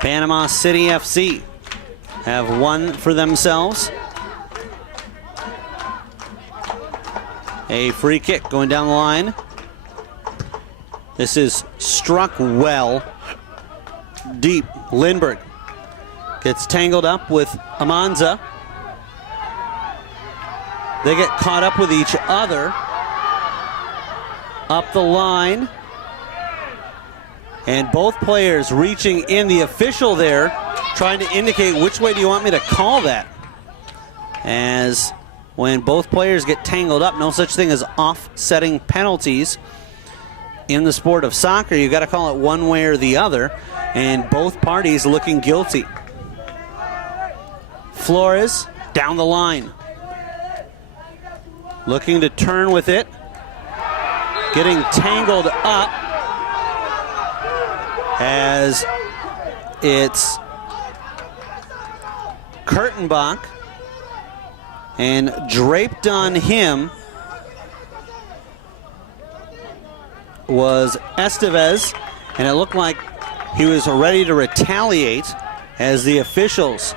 Panama City FC have won for themselves. A free kick going down the line. This is struck well. Deep. Lindbergh gets tangled up with Amanza. They get caught up with each other. Up the line. And both players reaching in. The official there trying to indicate which way do you want me to call that. As when both players get tangled up, no such thing as offsetting penalties. In the sport of soccer, you got to call it one way or the other. And both parties looking guilty. Flores down the line. Looking to turn with it. Getting tangled up as it's Kurtenbach, and draped on him was Estevez, and it looked like he was ready to retaliate as the officials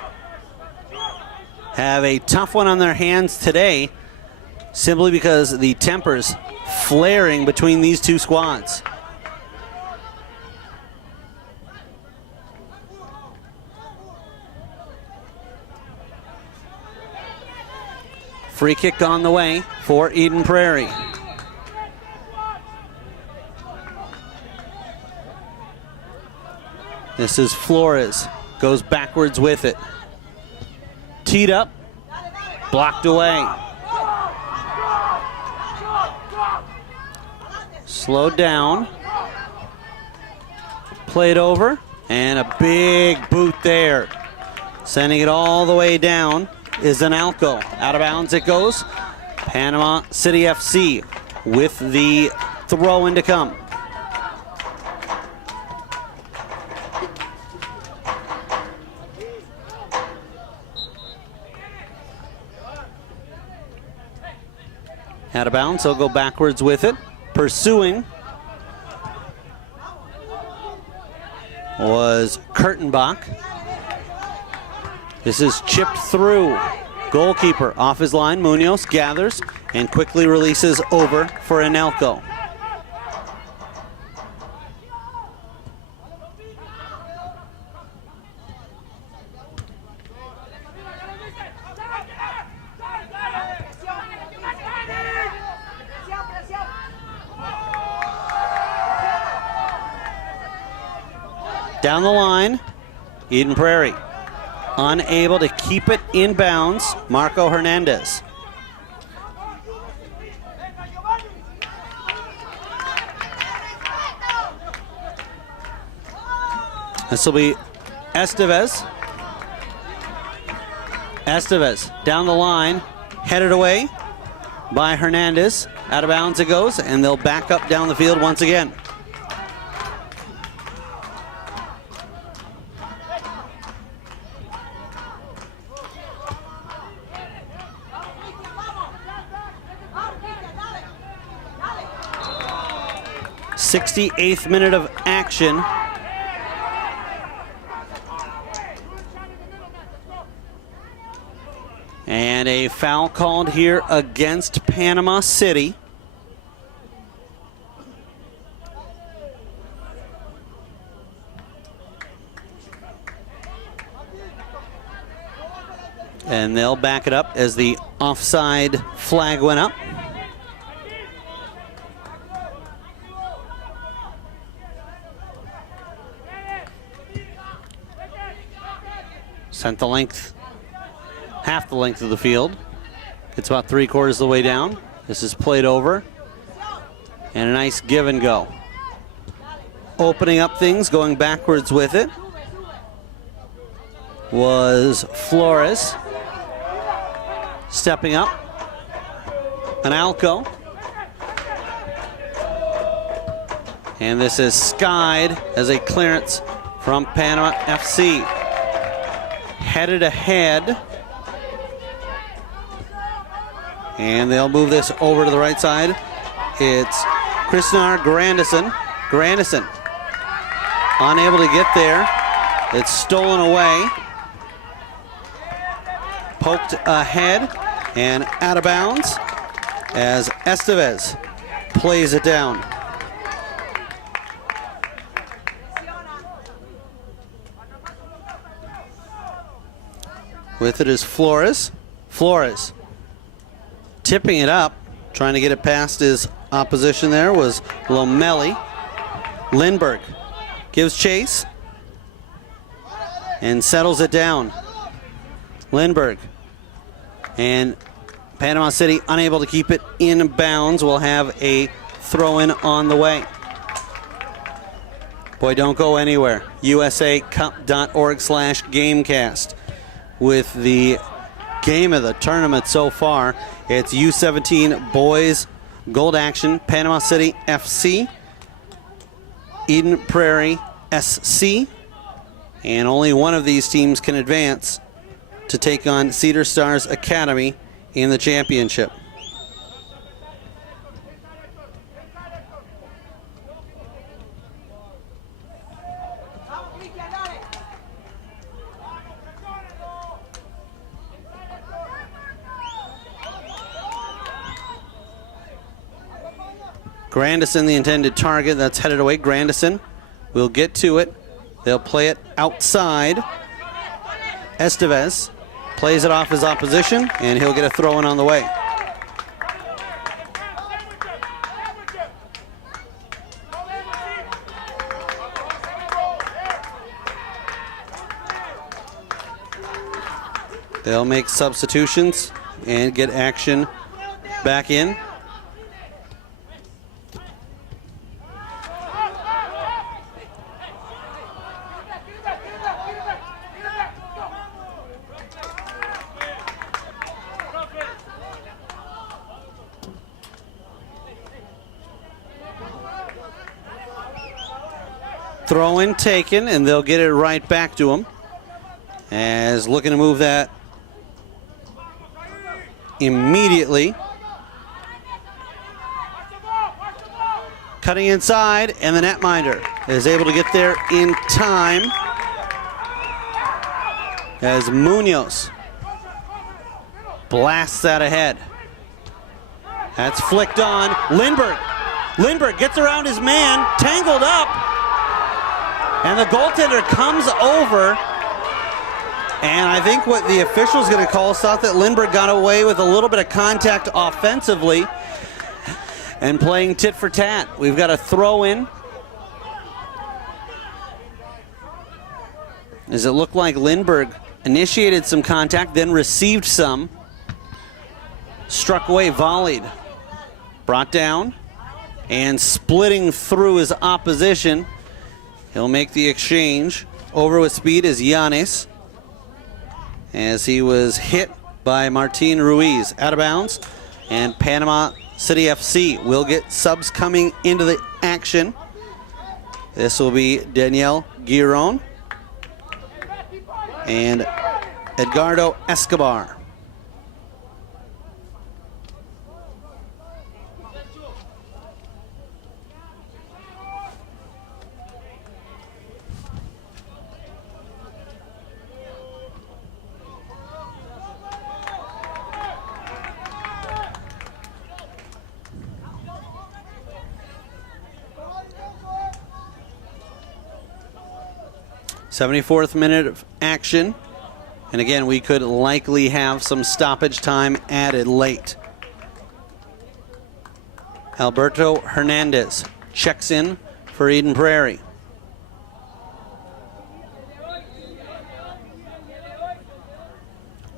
have a tough one on their hands today simply because the tempers flaring between these two squads. Free kick on the way for Eden Prairie. This is Flores, goes backwards with it. Teed up, blocked away. Slowed down, played over, and a big boot there. Sending it all the way down is Analco. Out of bounds it goes. Panama City FC with the throw in to come. Out of bounds, he'll go backwards with it. Pursuing was Kurtenbach. This is chipped through. Goalkeeper off his line. Munoz gathers and quickly releases over for Anelco. Down the line, Eden Prairie. Unable to keep it in bounds, Marco Hernandez. This will be Estevez. Estevez down the line, headed away by Hernandez. Out of bounds it goes, and they'll back up down the field once again. '68th minute of action. And a foul called here against Panama City. And they'll back it up as the offside flag went up. Sent the length, half the length of the field. It's about 3/4 of the way down. This is played over. And a nice give and go. Opening up things, going backwards with it, was Flores. Stepping up, Analco. And this is skied as a clearance from Panama FC. Headed ahead And they'll move this over to the right side. It's Krishnar Grandison. Grandison unable to get there. It's stolen away. Poked ahead and out of bounds as Estevez plays it down. With it is Flores. Flores tipping it up, trying to get it past his opposition there was Lomeli. Lindbergh gives chase and settles it down. Lindbergh and Panama City unable to keep it in bounds. Will have a throw-in on the way. Boy, don't go anywhere. usacup.org/gamecast. With the game of the tournament so far, it's U17 boys gold action, Panama City FC, Eden Prairie SC, and only one of these teams can advance to take on Cedar Stars Academy in the championship. Grandison, the intended target, that's headed away. Grandison will get to it. They'll play it outside. Estevez plays it off his opposition, and he'll get a throw-in on the way. They'll make substitutions and get action back in. Throw-in taken, and they'll get it right back to him. As looking to move that immediately. Cutting inside, and the netminder is able to get there in time. As Munoz blasts that ahead. That's flicked on. Lindbergh. Lindbergh gets around his man, tangled up. And the goaltender comes over, and I think what the official's going to call thought that Lindbergh got away with a little bit of contact offensively and playing tit for tat. We've got a throw in. As it looked like Lindbergh initiated some contact, then received some. Struck away, volleyed. Brought down, and splitting through his opposition. He'll make the exchange. Over with speed is Yanis, as he was hit by Martin Ruiz. Out of bounds, and Panama City FC will get subs coming into the action. This will be Daniel Giron and Edgardo Escobar. '74th minute of action. And again, we could likely have some stoppage time added late. Alberto Hernandez checks in for Eden Prairie.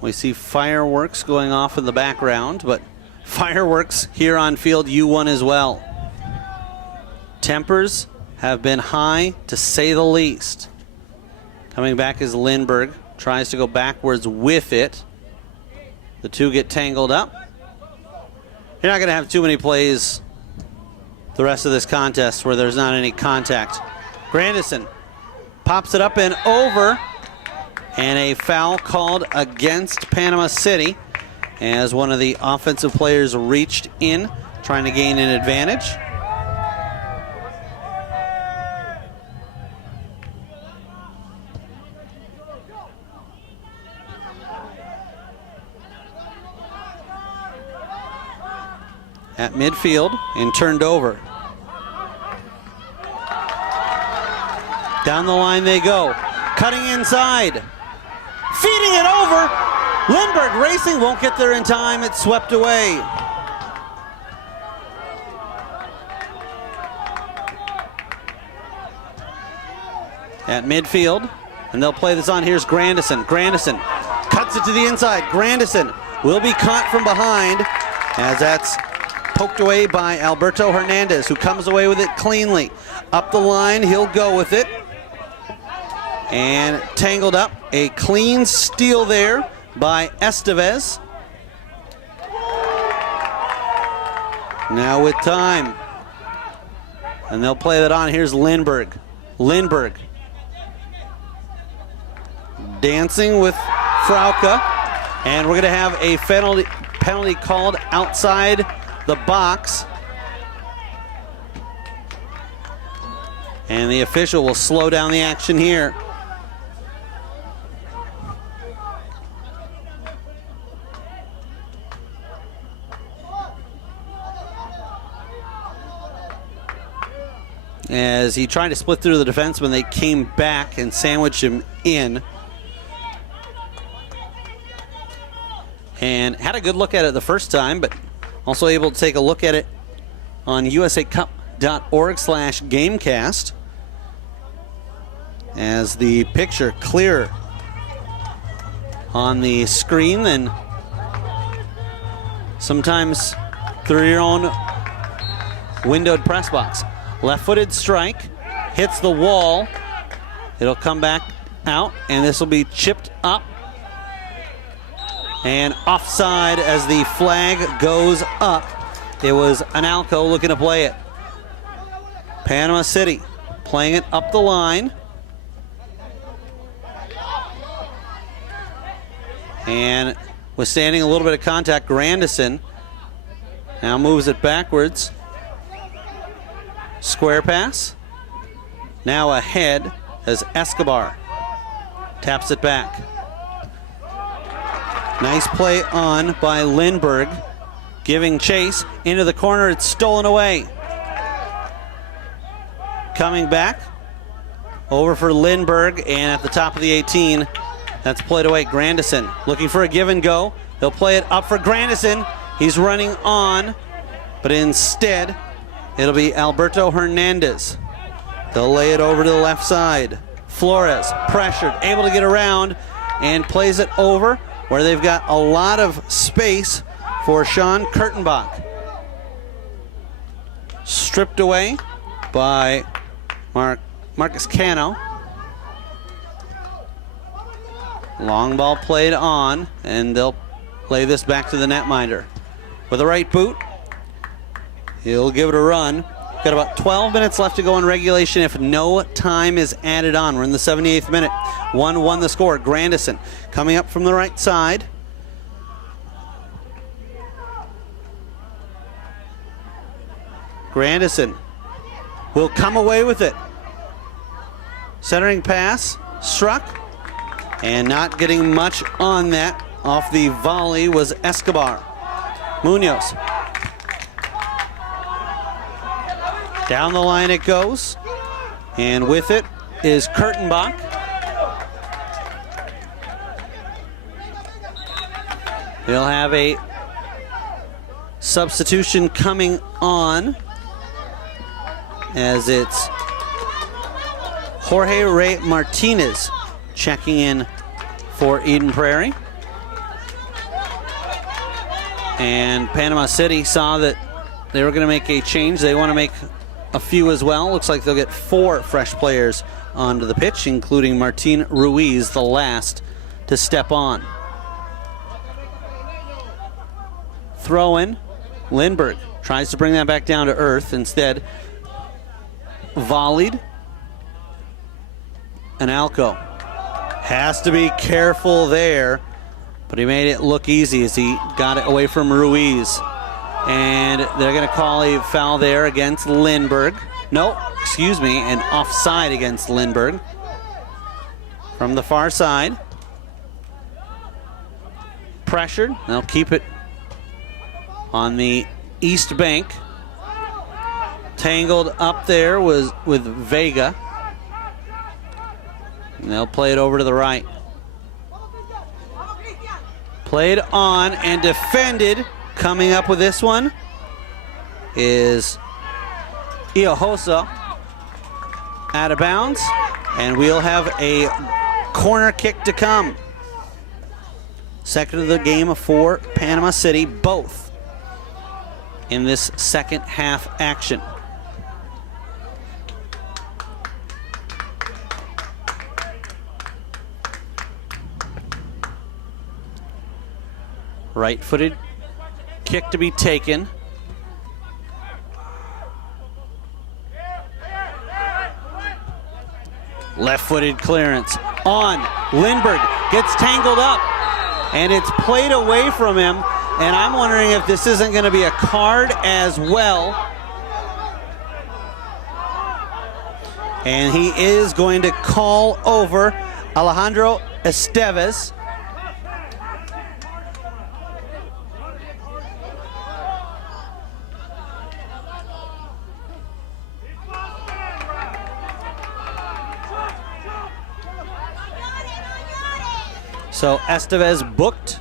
We see fireworks going off in the background, but fireworks here on field U1 as well. Tempers have been high, to say the least. Coming back is Lindbergh. Tries to go backwards with it. The two get tangled up. You're not going to have too many plays the rest of this contest where there's not any contact. Grandison pops it up and over. And a foul called against Panama City. as one of the offensive players reached in, trying to gain an advantage. At midfield and turned over. Down the line they go. Cutting inside. Feeding it over. Lindbergh racing, won't get there in time. It's swept away. At midfield, and they'll play this on. Here's Grandison. Grandison cuts it to the inside. Grandison will be caught from behind as that's poked away by Alberto Hernandez, who comes away with it cleanly. Up the line, he'll go with it. And tangled up. A clean steal there by Estevez. Now with time. And they'll play that on. Here's Lindbergh. Lindbergh dancing with Frauke. And we're going to have a penalty called outside the box. And the official will slow down the action here. As he tried to split through the defense when they came back and sandwiched him in. And had a good look at it the first time, but also able to take a look at it on usacup.org/gamecast. As the picture clearer on the screen than sometimes through your own windowed press box. Left-footed strike, hits the wall. It'll come back out, and this will be chipped up. And offside as the flag goes up. It was Analco looking to play it. Panama City playing it up the line. And withstanding a little bit of contact, Grandison now moves it backwards. Square pass. Now ahead as Escobar taps it back. Nice play on by Lindbergh. Giving chase into the corner. It's stolen away. Coming back. Over for Lindbergh, and at the top of the 18, that's played away. Grandison looking for a give and go. They'll play it up for Grandison. He's running on, but instead it'll be Alberto Hernandez. They'll lay it over to the left side. Flores pressured, able to get around, and plays it over where they've got a lot of space for Sean Kurtenbach. Stripped away by Marcus Cano. Long ball played on, and they'll play this back to the netminder. With a right boot, he'll give it a run. Got about 12 minutes left to go in regulation if no time is added on. We're in the 78th minute. 1-1 the score. Grandison coming up from the right side. Grandison will come away with it. Centering pass, struck, and not getting much on that. Off the volley was Escobar. Munoz. Down the line it goes, and with it is Kurtenbach. They'll have a substitution coming on as it's Jorge Ray Martinez checking in for Eden Prairie. And Panama City saw that they were going to make a change. They want to make a few as well. Looks like they'll get 4 fresh players onto the pitch, including Martin Ruiz, the last to step on. Throw in. Lindbergh tries to bring that back down to earth. Instead, volleyed. Analco has to be careful there But he made it look easy as he got it away from Ruiz. And they're going to call a foul there against Lindbergh. No, excuse me, an offside against Lindbergh. From the far side. Pressured. They'll keep it on the east bank. Tangled up there with Vega. And they'll play it over to the right. Played on and defended. Coming up with this one is Iohosa out of bounds. And we'll have a corner kick to come. Second of the game for Panama City, both in this second half action. Right-footed kick to be taken. Left-footed clearance on. Lindbergh gets tangled up, and it's played away from him, and I'm wondering if this isn't going to be a card as well. And he is going to call over Alejandro Esteves. So Estevez booked.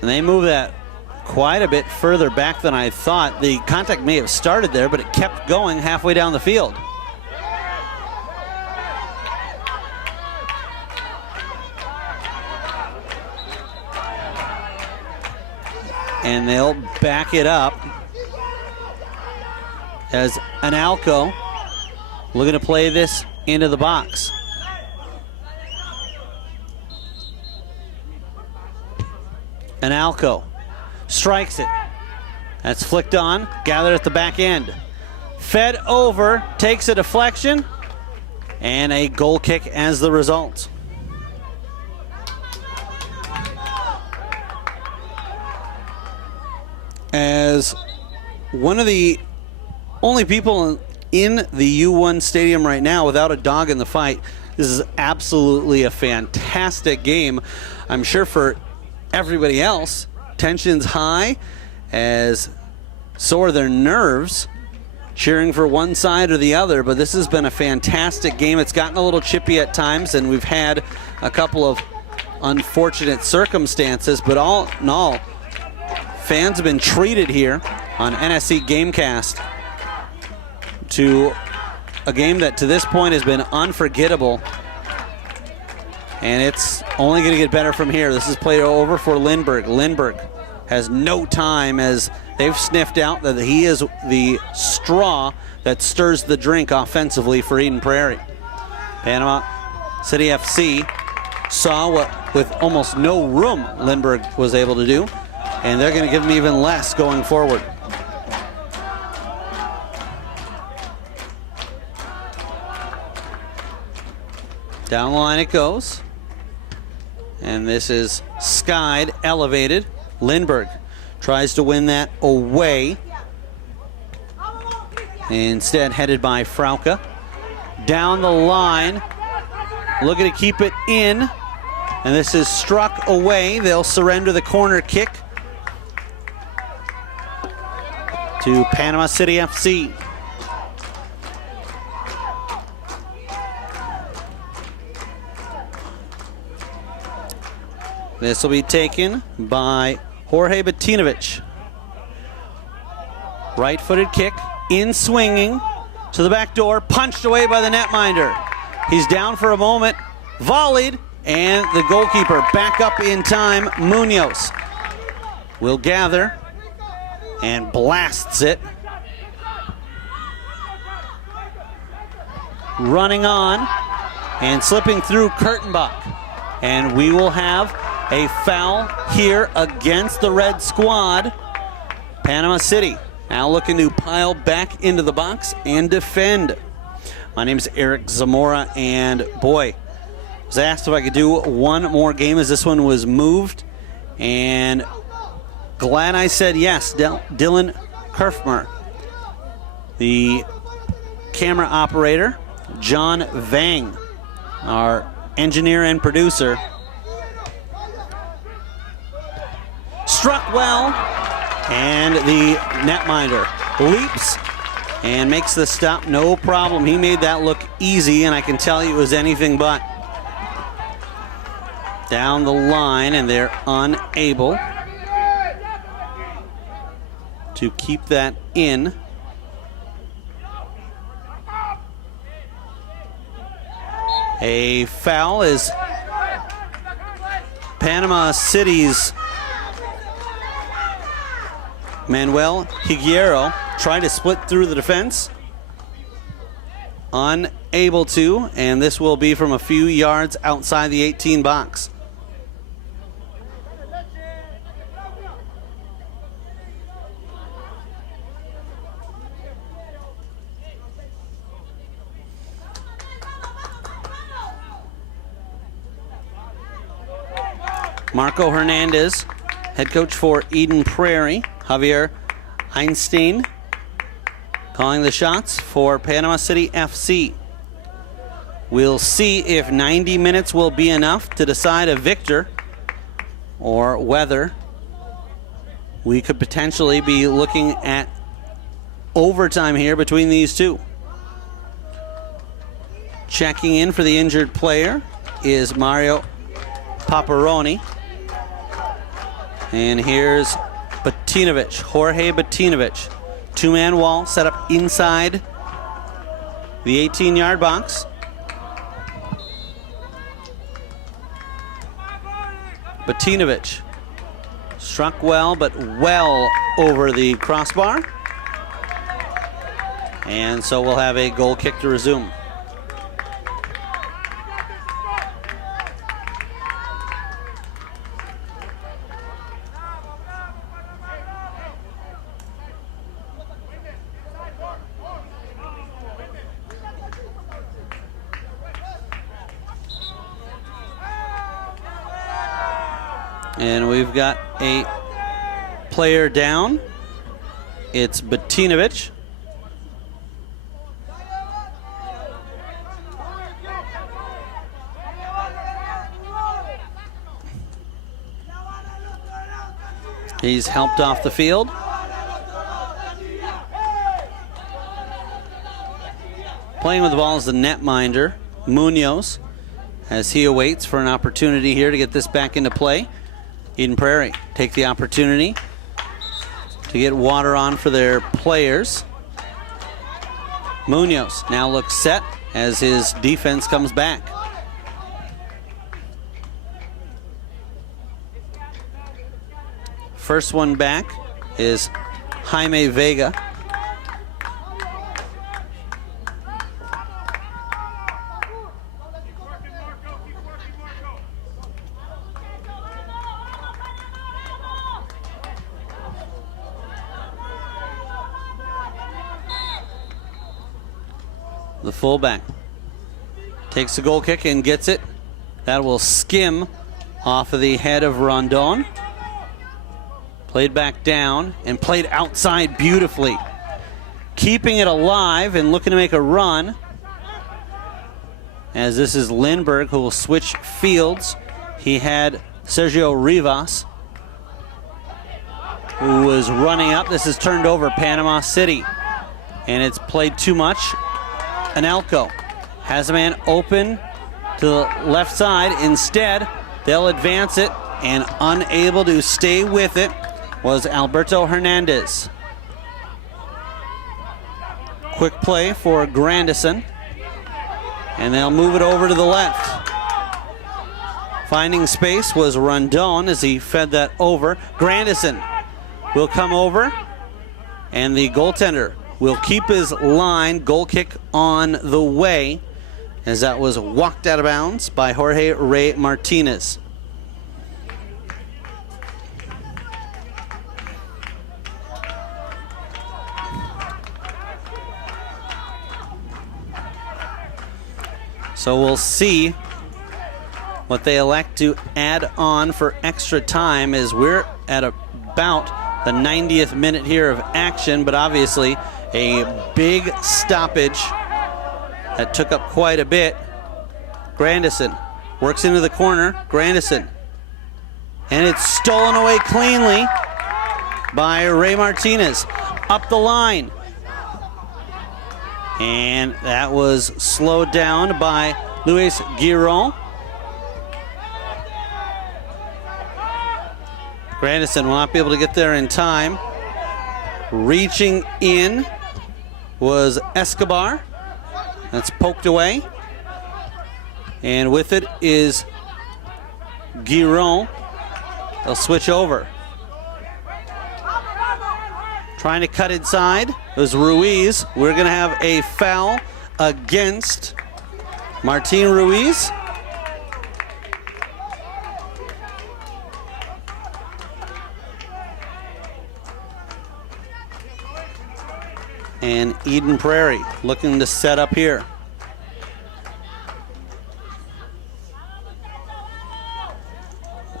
And they move that quite a bit further back than I thought. The contact may have started there, but it kept going halfway down the field. And they'll back it up as Analco looking to play this into the box. Analco strikes it. That's flicked on, gathered at the back end. Fed over, takes a deflection, and a goal kick as the result. As one of the only people in the U1 stadium right now without a dog in the fight, this is absolutely a fantastic game. I'm sure for everybody else, tension's high, as so are their nerves, cheering for one side or the other, but this has been a fantastic game. It's gotten a little chippy at times, and we've had a couple of unfortunate circumstances, but all in all, fans have been treated here on NSC Gamecast to a game that to this point has been unforgettable. And it's only going to get better from here. This is played over for Lindbergh. Lindbergh has no time as they've sniffed out that he is the straw that stirs the drink offensively for Eden Prairie. Panama City FC saw what with almost no room Lindbergh was able to do, and they're going to give him even less going forward. Down the line it goes. And this is skied, elevated. Lindbergh tries to win that away. Instead headed by Frauke. Down the line. Looking to keep it in. And this is struck away. They'll surrender the corner kick to Panama City FC. This will be taken by Jorge Batinovich. Right-footed kick, in swinging to the back door, punched away by the netminder. He's down for a moment, volleyed, and the goalkeeper back up in time. Munoz will gather and blasts it. Running on and slipping through Kurtenbach. And we will have a foul here against the red squad. Panama City now looking to pile back into the box and defend. My name is Eric Zamora, and boy, I was asked if I could do one more game as this one was moved, and glad I said yes. Dylan Kerfmer, the camera operator, John Vang, our engineer and producer, struck well, and the netminder leaps and makes the stop, no problem. He made that look easy, and I can tell you it was anything but. Down the line, and they're unable to keep that in. A foul is Panama City's Manuel Higuero tried to split through the defense. Unable to, and this will be from a few yards outside the 18 box. Marco Hernandez, head coach for Eden Prairie. Javier Einstein calling the shots for Panama City FC. We'll see if 90 minutes will be enough to decide a victor, or whether we could potentially be looking at overtime here between these two. Checking in for the injured player is Mario Paparoni. And here's Batinovich, Jorge Batinovich. Two-man wall set up inside the 18-yard box. Batinovich struck well, but well over the crossbar. And so we'll have a goal kick to resume. And we've got a player down. It's Batinovich. He's helped off the field. Playing with the ball is the netminder, Munoz, as he awaits for an opportunity here to get this back into play. Eden Prairie take the opportunity to get water on for their players. Munoz now looks set as his defense comes back. First one back is Jaime Vega. The fullback takes the goal kick and gets it. That will skim off of the head of Rondon. Played back down and played outside beautifully. Keeping it alive and looking to make a run. As this is Lindbergh who will switch fields. He had Sergio Rivas who was running up. This is turned over Panama City. And it's played too much. Anelko has a man open to the left side. Instead, they'll advance it, and unable to stay with it was Alberto Hernandez. Quick play for Grandison, and they'll move it over to the left. Finding space was Rondon as he fed that over. Grandison will come over, and the goaltender will keep his line. Goal kick on the way, as that was walked out of bounds by Jorge Ray Martinez. So we'll see what they elect to add on for extra time, as we're at about the 90th minute here of action, but obviously a big stoppage that took up quite a bit. Grandison works into the corner. Grandison. And it's stolen away cleanly by Ray Martinez. Up the line. And that was slowed down by Luis Giron. Grandison will not be able to get there in time. Reaching in was Escobar. That's poked away. And with it is Giron. They'll switch over. Trying to cut inside. It was Ruiz. We're going to have a foul against Martin Ruiz. And Eden Prairie looking to set up here.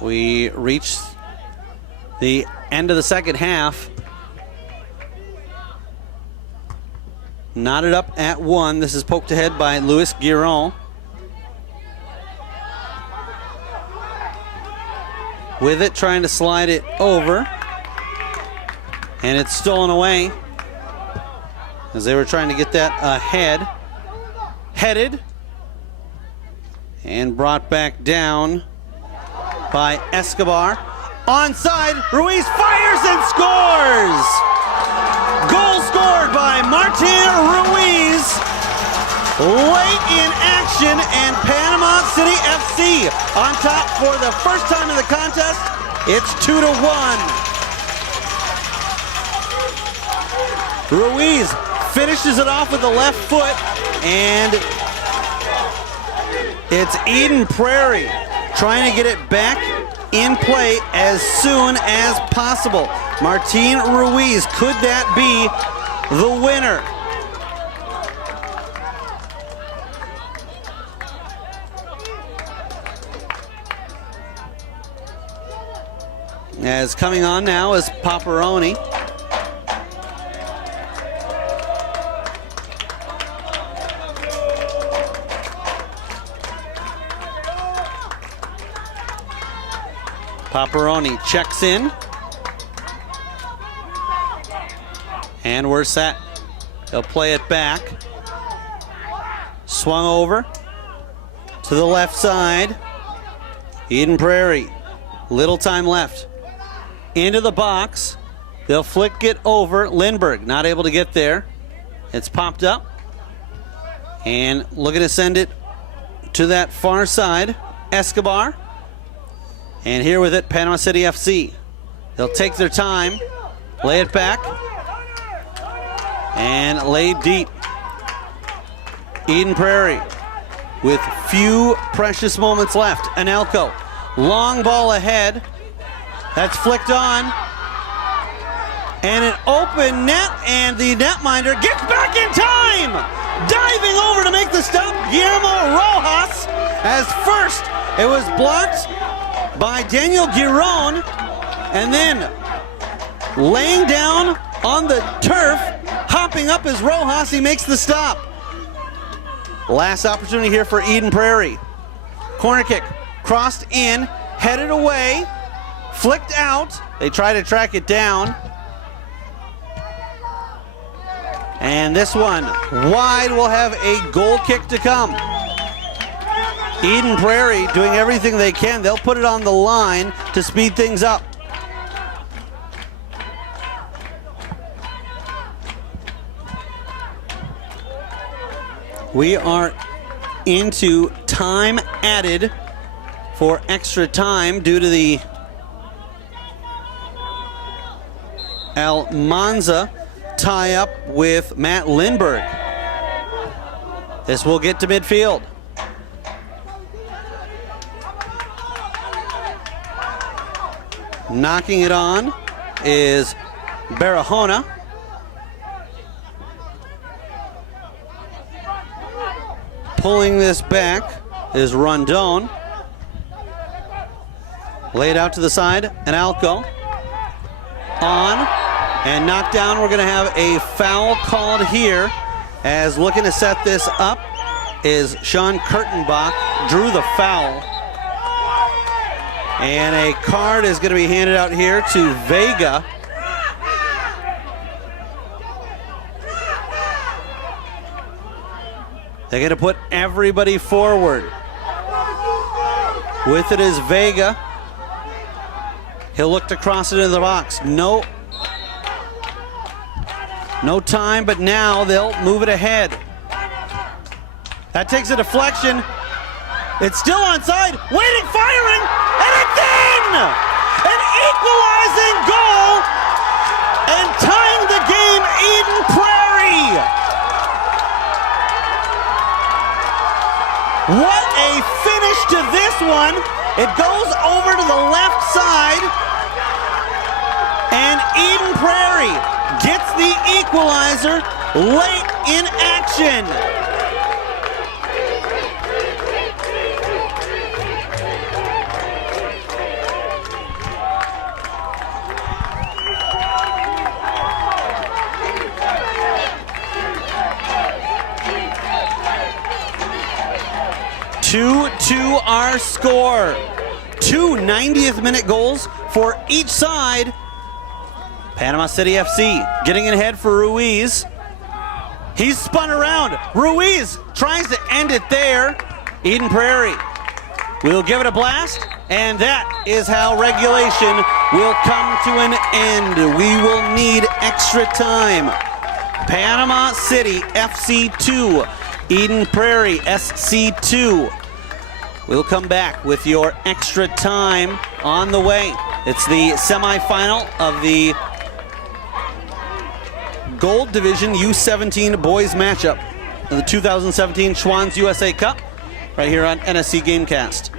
We reach the end of the second half. Knotted up at 1. This is poked ahead by Luis Giron. With it, trying to slide it over. And it's stolen away as they were trying to get that ahead. Headed and brought back down by Escobar. Onside, Ruiz fires and scores! Goal scored by Martin Ruiz. Late in action, and Panama City FC on top for the first time in the contest. It's 2-1. Ruiz finishes it off with the left foot, and it's Eden Prairie trying to get it back in play as soon as possible. Martin Ruiz, could that be the winner? As coming on now is Paparoni. Paparoni checks in. And we're set. They'll play it back. Swung over to the left side. Eden Prairie. Little time left. Into the box. They'll flick it over. Lindbergh not able to get there. It's popped up. And looking to send it to that far side. Escobar. And here with it, Panama City FC. They'll take their time, lay it back, and lay deep. Eden Prairie with few precious moments left. Anelko, long ball ahead. That's flicked on. And an open net, and the netminder gets back in time! Diving over to make the stop, Guillermo Rojas. As first, it was blocked by Daniel Giron, and then laying down on the turf, hopping up as Rojas, he makes the stop. Last opportunity here for Eden Prairie. Corner kick, crossed in, headed away, flicked out. They try to track it down. And this one, wide, will have a goal kick to come. Eden Prairie doing everything they can. They'll put it on the line to speed things up. We are into time added for extra time due to the Almanza tie-up with Matt Lindbergh. This will get to midfield. Knocking it on is Barahona. pulling this back is Rondon. Laid out to the side, and Alco on and knocked down. We're going to have a foul called here, as looking to set this up is Sean Kurtenbach, drew the foul. And a card is going to be handed out here to Vega. They're going to put everybody forward. With it is Vega. He'll look to cross it into the box. No time, but now they'll move it ahead. That takes a deflection. It's still onside, waiting, firing, and it's in! An equalizing goal, and tying the game, Eden Prairie. What a finish to this one. It goes over to the left side, and Eden Prairie gets the equalizer late in action. 2-2 our score. 2 90th minute goals for each side. Panama City FC getting ahead for Ruiz. He's spun around. Ruiz tries to end it there. Eden Prairie will give it a blast, and that is how regulation will come to an end. We will need extra time. Panama City FC 2, Eden Prairie SC 2. We'll come back with your extra time on the way. It's the semifinal of the Gold Division U17 boys matchup of the 2017 Schwann's USA Cup right here on NSC Gamecast.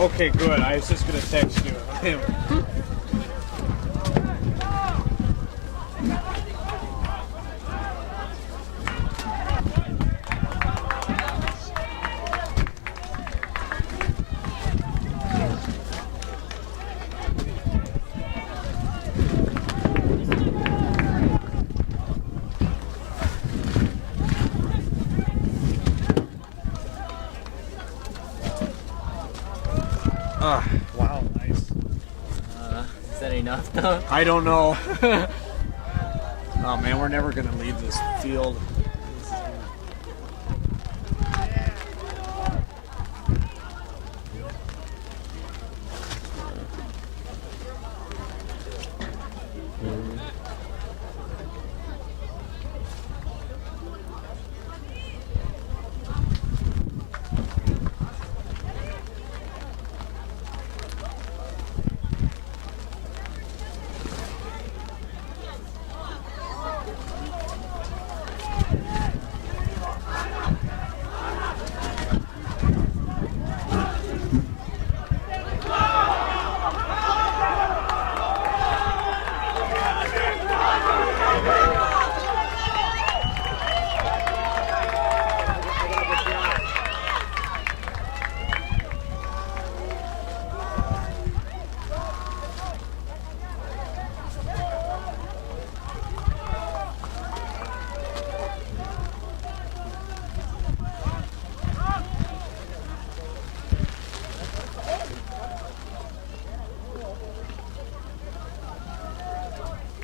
Okay, good. I was just going to text you. Wow, nice. Is that enough though? I don't know. Oh man, we're never going to leave this field.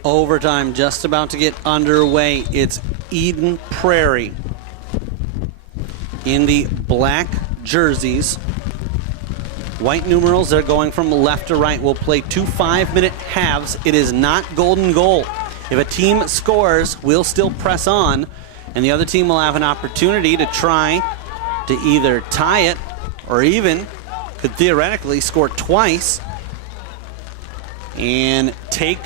Overtime just about to get underway. It's Eden Prairie in the black jerseys. White numerals, they're going from left to right. We'll play 2 5-minute halves. It is not golden goal. If a team scores, we'll still press on, and the other team will have an opportunity to try to either tie it or even could theoretically score twice and take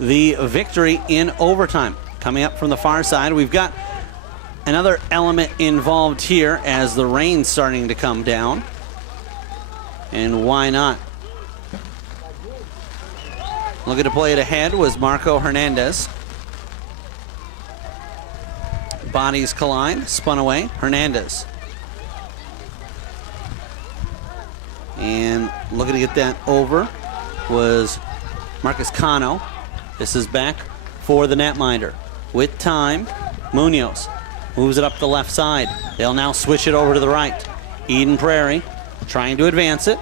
the victory in overtime. Coming up from the far side, we've got another element involved here as the rain's starting to come down. And why not? Looking to play it ahead was Marco Hernandez. Bodies collide, spun away, Hernandez. And looking to get that over was Marcus Cano. This is back for the netminder. With time, Munoz moves it up the left side. They'll now switch it over to the right. Eden Prairie trying to advance it.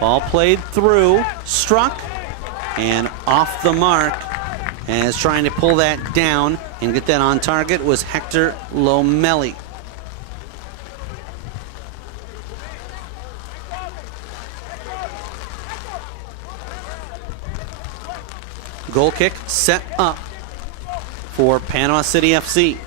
Ball played through, struck, and off the mark. As trying to pull that down and get that on target was Hector Lomelli. Goal kick set up for Panama City FC.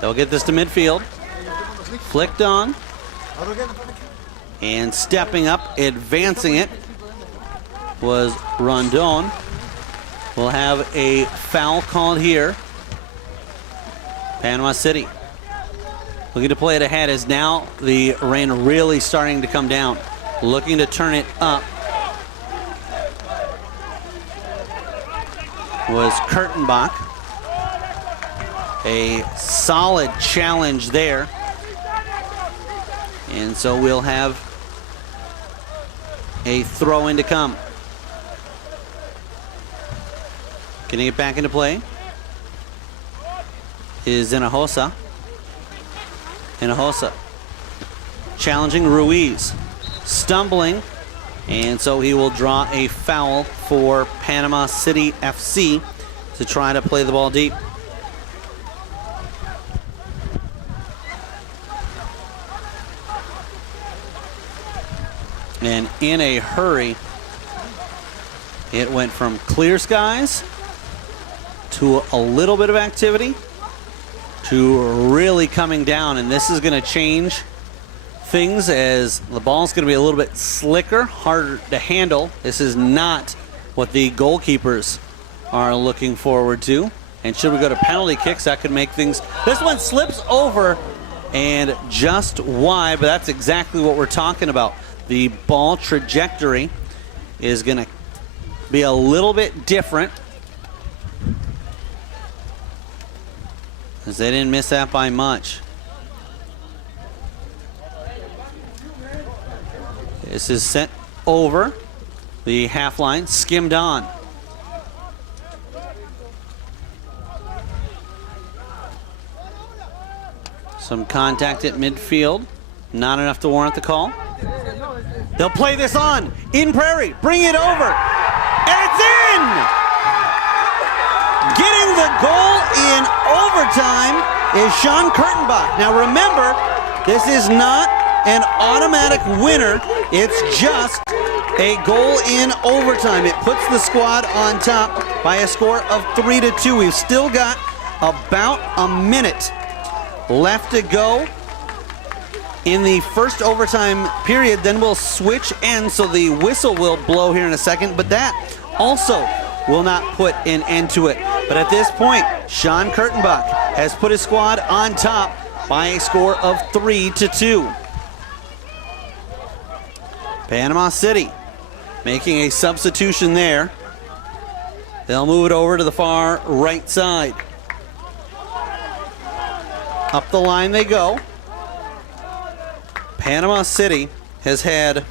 They'll get this to midfield. Flicked on. And stepping up, advancing it, was Rondon. We'll have a foul called here. Panama City looking to play it ahead as now the rain really starting to come down. Looking to turn it up was Kurtenbach. A solid challenge there. And so we'll have a throw in to come. Getting it back into play is Hinojosa. Hinojosa challenging Ruiz. Stumbling. And so he will draw a foul for Panama City FC to try to play the ball deep. And in a hurry, it went from clear skies to a little bit of activity to really coming down. And this is going to change things as the ball's going to be a little bit slicker, harder to handle. This is not what the goalkeepers are looking forward to. And should we go to penalty kicks, that could make things... This one slips over and just wide, but that's exactly what we're talking about. The ball trajectory is going to be a little bit different, as they didn't miss that by much. This is sent over the half line, skimmed on. Some contact at midfield, not enough to warrant the call. They'll play this on. Eden Prairie, bring it over. And it's in! Getting the goal in overtime is Sean Kurtenbach. Now remember, this is not an automatic winner. It's just a goal in overtime. It puts the squad on top by a score of 3-2. We've still got about a minute left to go in the first overtime period. Then we'll switch ends, so the whistle will blow here in a second, but that also will not put an end to it. But at this point, Sean Kurtenbach has put his squad on top by a score of 3-2. Panama City making a substitution there. They'll move it over to the far right side. Up the line they go. Panama City has had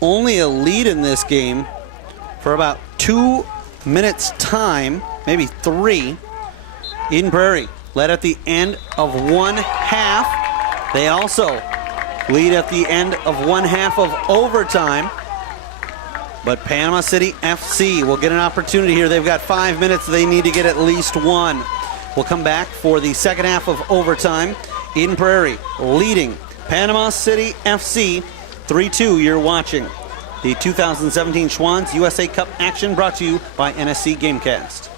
only a lead in this game for about 2 minutes' time. maybe 3. Eden Prairie led at the end of one half. They also lead at the end of one half of overtime. But Panama City FC will get an opportunity here. They've got 5 minutes. They need to get at least one. We'll come back for the second half of overtime. Eden Prairie leading Panama City FC 3-2. You're watching the 2017 Schwann's USA Cup action, brought to you by NSC Gamecast.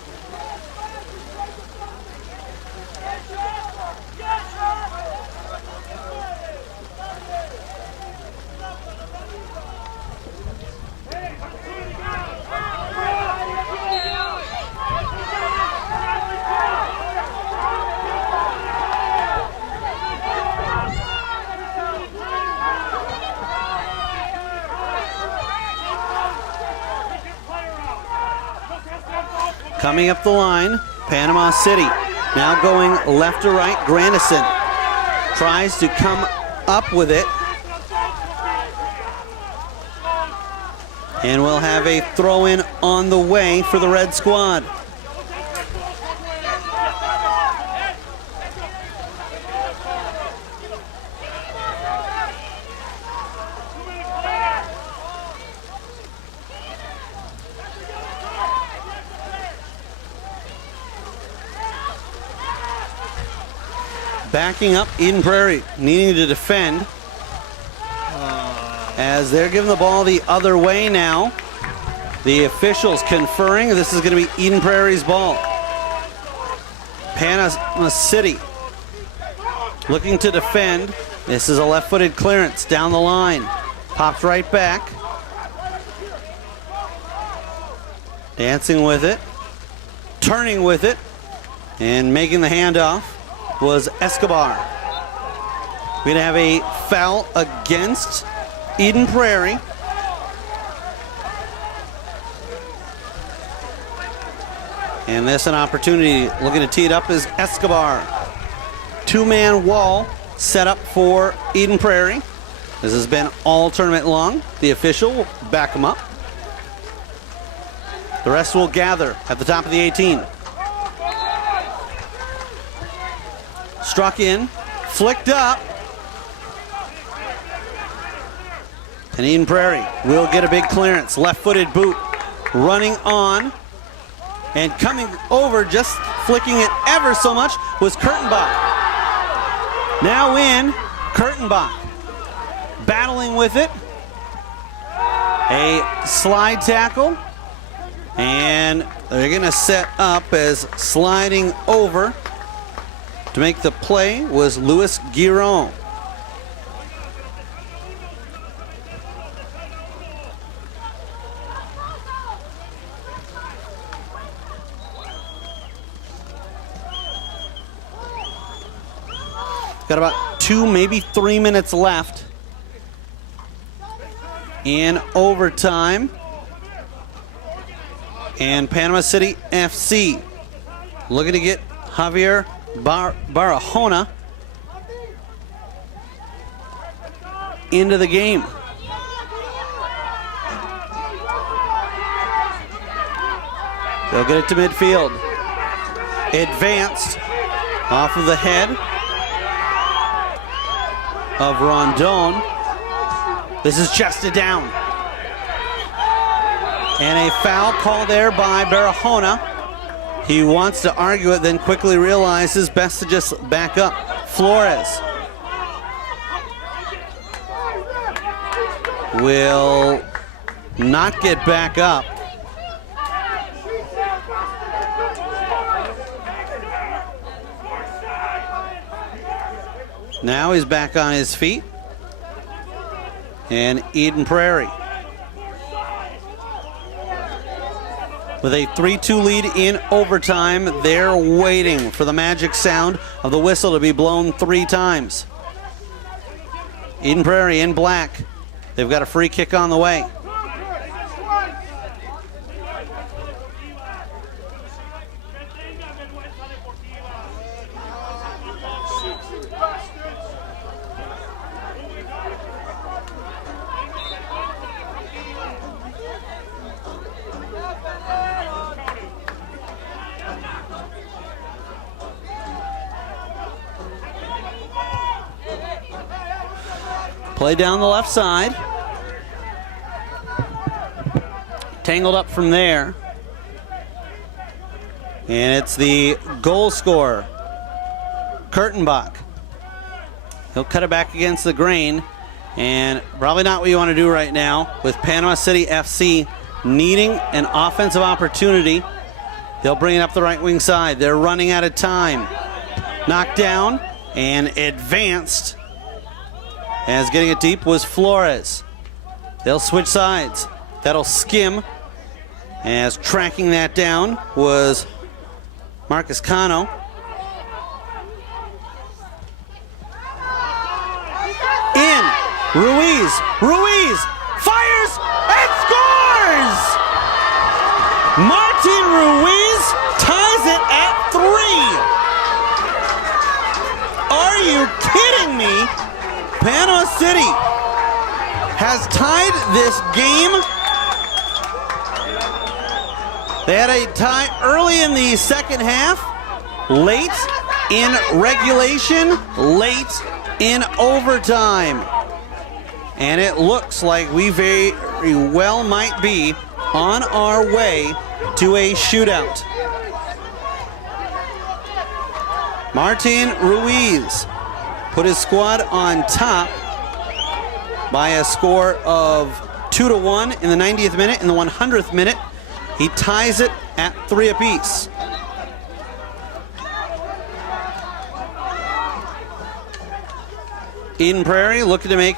Coming up the line, Panama City. Now going left to right, Grandison tries to come up with it. And we'll have a throw-in on the way for the red squad. Backing up Eden Prairie, needing to defend. As they're giving the ball the other way now. The officials conferring. This is going to be Eden Prairie's ball. Panama City looking to defend. This is a left-footed clearance down the line. Pops right back. Dancing with it. Turning with it. And making the handoff was Escobar. We're going to have a foul against Eden Prairie. And this an opportunity, looking to tee it up, is Escobar. Two-man wall set up for Eden Prairie. This has been all tournament long. The official will back him up. The rest will gather at the top of the 18. Struck in, flicked up. And Eden Prairie will get a big clearance. Left-footed boot, running on. And coming over, just flicking it ever so much, was Kurtenbach. Now in, Kurtenbach. Battling with it. A slide tackle. And they're going to set up as sliding over to make the play was Louis Giron. Got about 2, maybe 3 minutes left in overtime. And Panama City FC looking to get Javier Barahona into the game. They'll get it to midfield. Advanced off of the head of Rondon. This is chested down. And a foul called there by Barahona. He wants to argue it, then quickly realizes best to just back up. Flores will not get back up. Now he's back on his feet. And Eden Prairie with a 3-2 lead in overtime. They're waiting for the magic sound of the whistle to be blown 3 times. Eden Prairie in black. They've got a free kick on the way. Play down the left side. Tangled up from there. And it's the goal scorer, Kurtenbach. He'll cut it back against the grain. And probably not what you want to do right now with Panama City FC needing an offensive opportunity. They'll bring it up the right wing side. They're running out of time. Knocked down and advanced. As getting it deep was Flores. They'll switch sides. That'll skim. As tracking that down was Marcus Cano. In. Ruiz fires and scores! Martin Ruiz ties it at 3. Are you kidding me? Panama City has tied this game. They had a tie early in the second half, late in regulation, late in overtime. And it looks like we very well might be on our way to a shootout. Martin Ruiz put his squad on top by a score of 2-1 in the 90th minute. In the 100th minute, he ties it at 3 apiece. Eden Prairie looking to make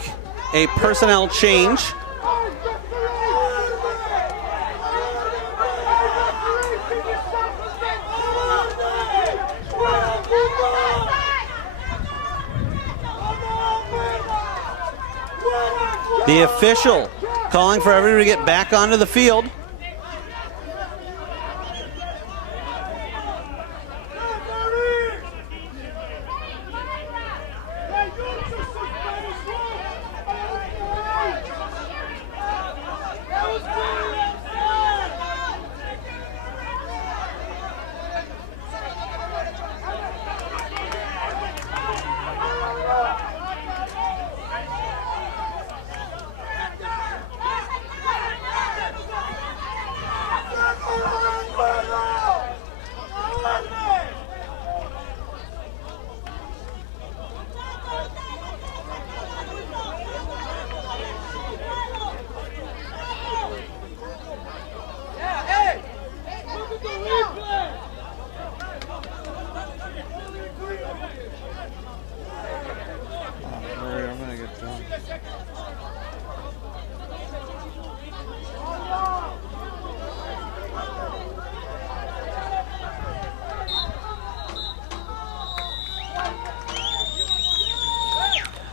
a personnel change. The official calling for everyone to get back onto the field.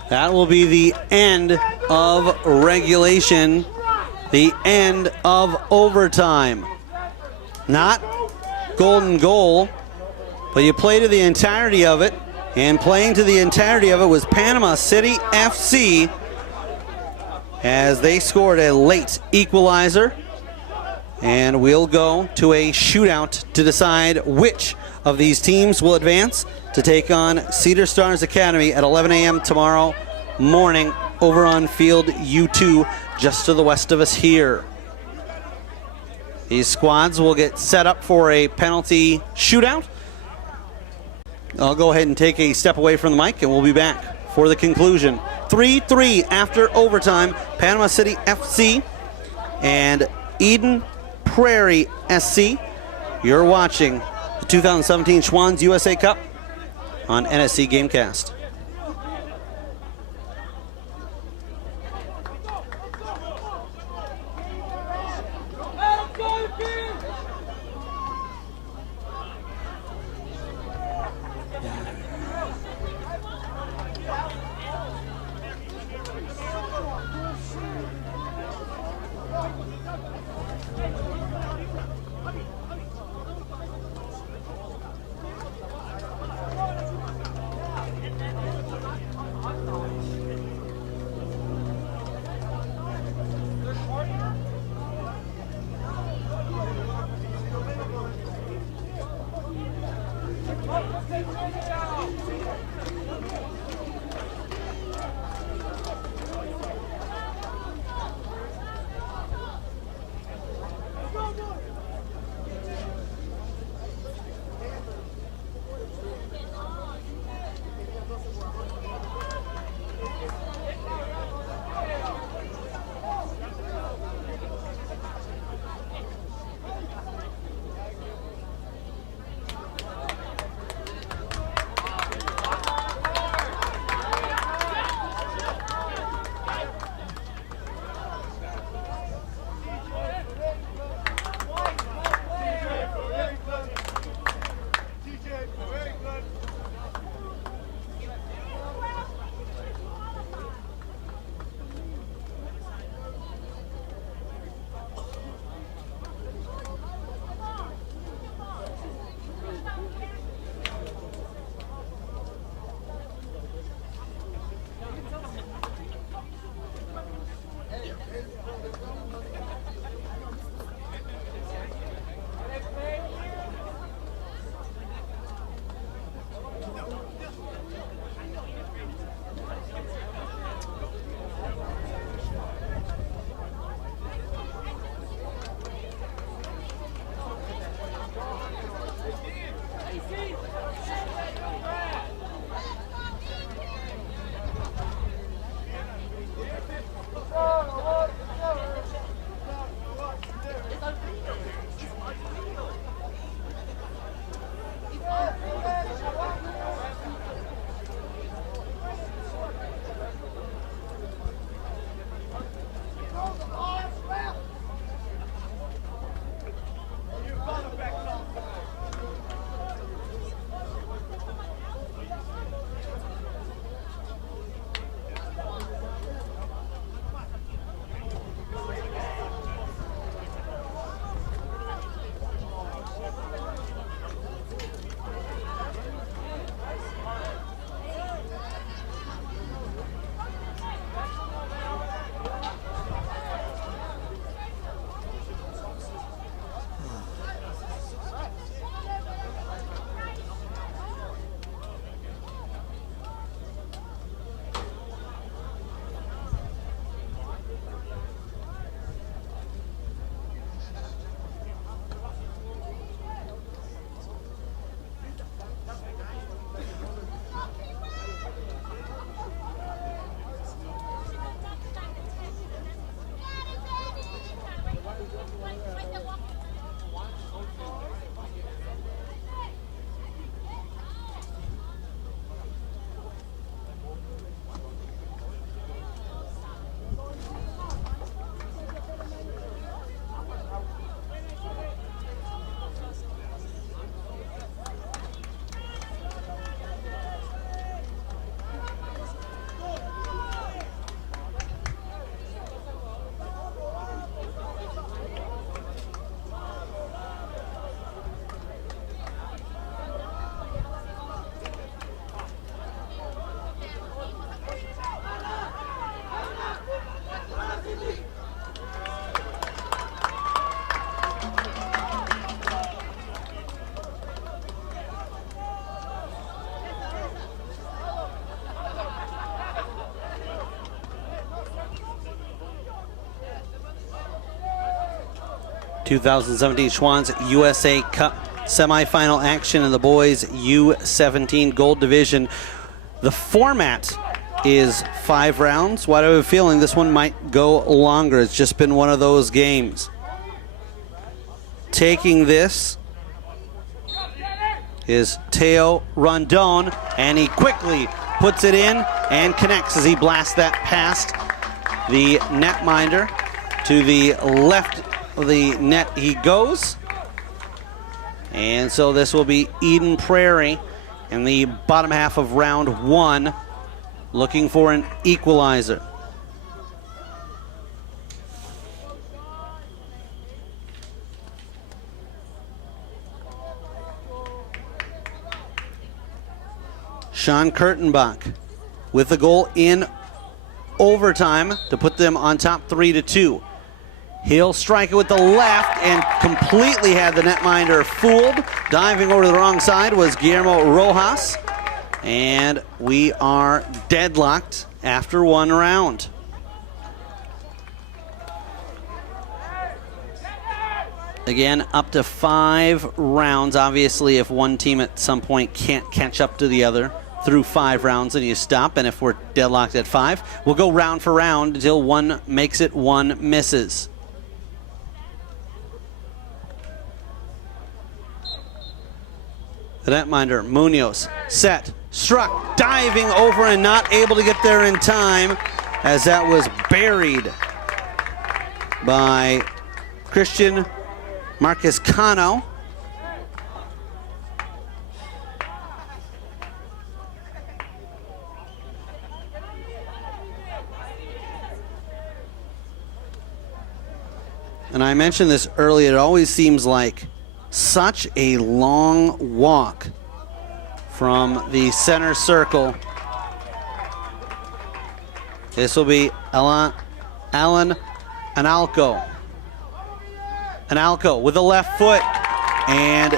That will be the end of regulation, the end of overtime. Not golden goal, but you play to the entirety of it, and playing to the entirety of it was Panama City FC as they scored a late equalizer. And we'll go to a shootout to decide which of these teams will advance to take on Cedar Stars Academy at 11 a.m. tomorrow morning over on field U2 just to the west of us here. These squads will get set up for a penalty shootout. I'll go ahead and take a step away from the mic and we'll be back for the conclusion. 3-3 after overtime. Panama City FC and Eden Prairie SC. You're watching the 2017 Schwann's USA Cup on NSC Gamecast. 2017 Schwann's USA Cup semifinal action in the boys U17 Gold Division. The format is 5 rounds. Why do I have a feeling this one might go longer? It's just been one of those games. Taking this is Teo Rondon, and he quickly puts it in and connects as he blasts that past the netminder. To the left of the net he goes. And so this will be Eden Prairie in the bottom half of round 1, looking for an equalizer. Sean Kurtenbach with the goal in overtime to put them on top 3-2. He'll strike it with the left and completely had the netminder fooled. Diving over to the wrong side was Guillermo Rojas. And we are deadlocked after 1 round. Again, up to 5 rounds. Obviously, if one team at some point can't catch up to the other through 5 rounds, then you stop. And if we're deadlocked at 5, we'll go round for round until one makes it, one misses. The netminder, Munoz, set, struck, diving over and not able to get there in time as that was buried by Christian Marquez-Cano. And I mentioned this earlier, it always seems like such a long walk from the center circle. This will be Alan Analco. Analco with the left foot, and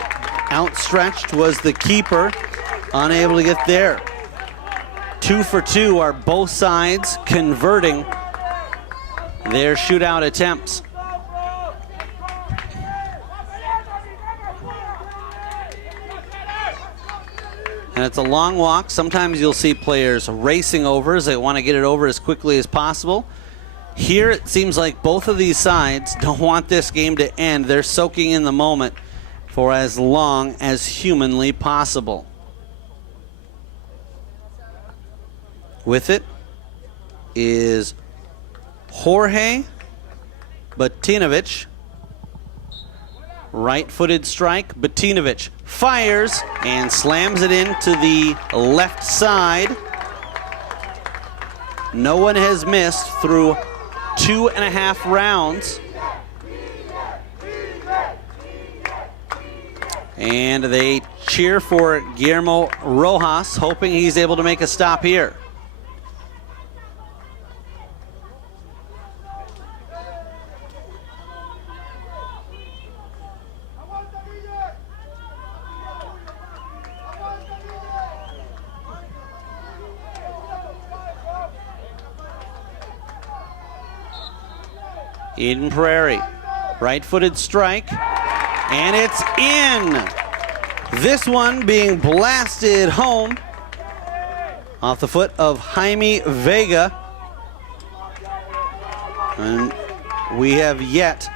outstretched was the keeper, unable to get there. 2 for 2 are both sides converting their shootout attempts. And it's a long walk. Sometimes you'll see players racing over as they want to get it over as quickly as possible. Here it seems like both of these sides don't want this game to end. They're soaking in the moment for as long as humanly possible. With it is Jorge Batinovic. Right-footed strike. Batinovic fires and slams it into the left side. No one has missed through 2.5 rounds. And they cheer for Guillermo Rojas, hoping he's able to make a stop here. Eden Prairie, right-footed strike, and it's in. This one being blasted home off the foot of Jaime Vega. And we have yet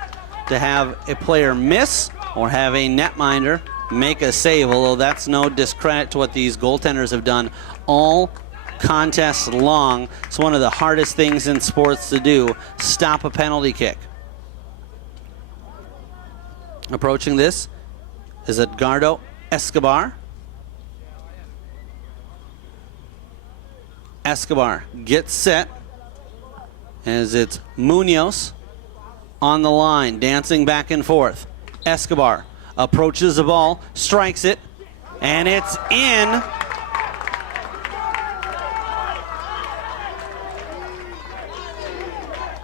to have a player miss or have a netminder make a save, although that's no discredit to what these goaltenders have done all contests long. It's one of the hardest things in sports to do, stop a penalty kick. Approaching this is Edgardo Escobar. Escobar gets set as it's Munoz on the line, dancing back and forth. Escobar approaches the ball, strikes it, and it's in.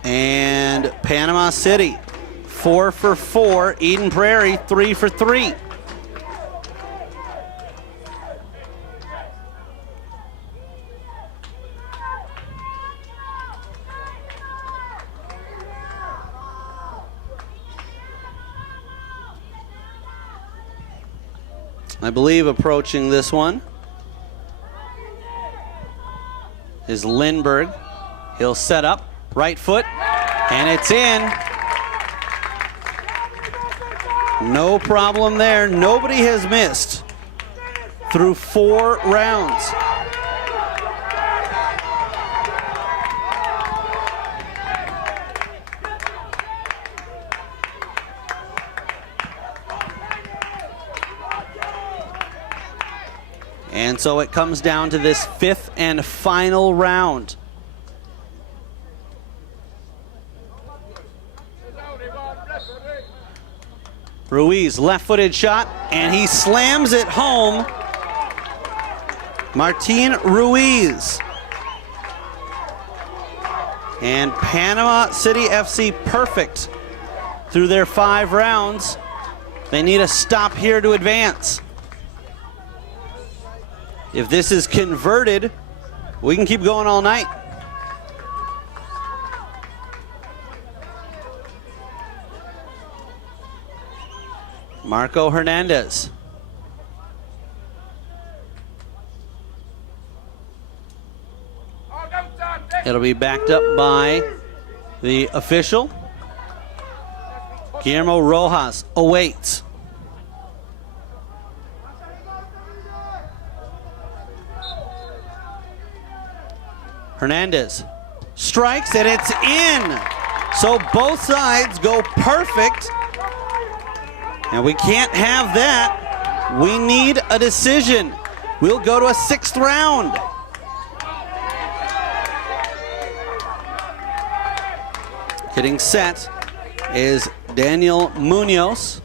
And Panama City, 4 for 4. Eden Prairie, 3 for 3. I believe approaching this one is Lindbergh. He'll set up, right foot, and it's in. No problem there. Nobody has missed through 4 rounds. And so it comes down to this 5th and final round. Ruiz, left-footed shot, and he slams it home. Martin Ruiz. And Panama City FC perfect through their 5 rounds. They need a stop here to advance. If this is converted, we can keep going all night. Marco Hernandez. It'll be backed up by the official. Guillermo Rojas awaits. Hernandez strikes and it's in. So both sides go perfect. And we can't have that. We need a decision. We'll go to a 6th round. Getting set is Daniel Munoz.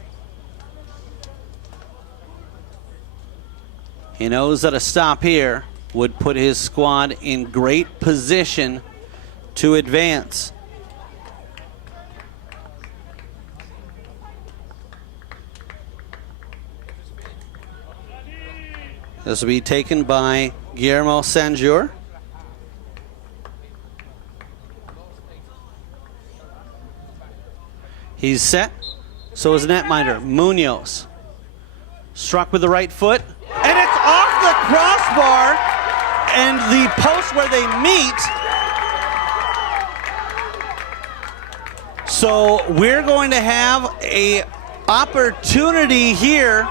He knows that a stop here would put his squad in great position to advance. This will be taken by Guillermo Sanjur. He's set. So is netminder Munoz. Struck with the right foot. And it's off the crossbar and the post where they meet. So we're going to have an opportunity here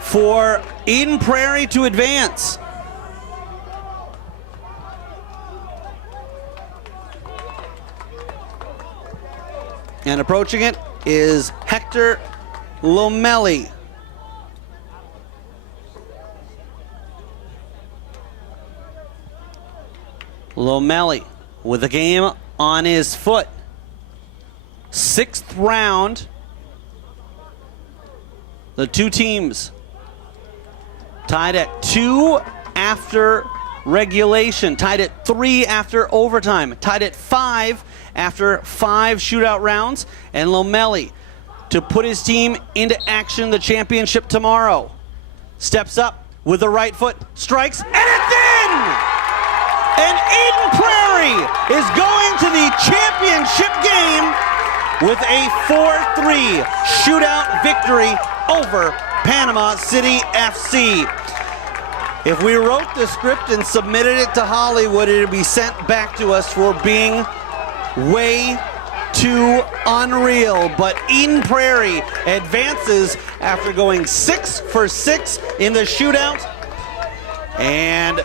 for Eden Prairie to advance. And approaching it is Hector Lomelli. Lomelli with the game on his foot. 6th round. The two teams tied at 2 after regulation, tied at 3 after overtime, tied at 5 after 5 shootout rounds, and Lomelli to put his team into action in the championship tomorrow. Steps up with the right foot, strikes, and it's in! And Eden Prairie is going to the championship game with a 4-3 shootout victory over Panama City FC. If we wrote the script and submitted it to Hollywood, it would be sent back to us for being way too unreal. But Eden Prairie advances after going 6 for 6 in the shootout. And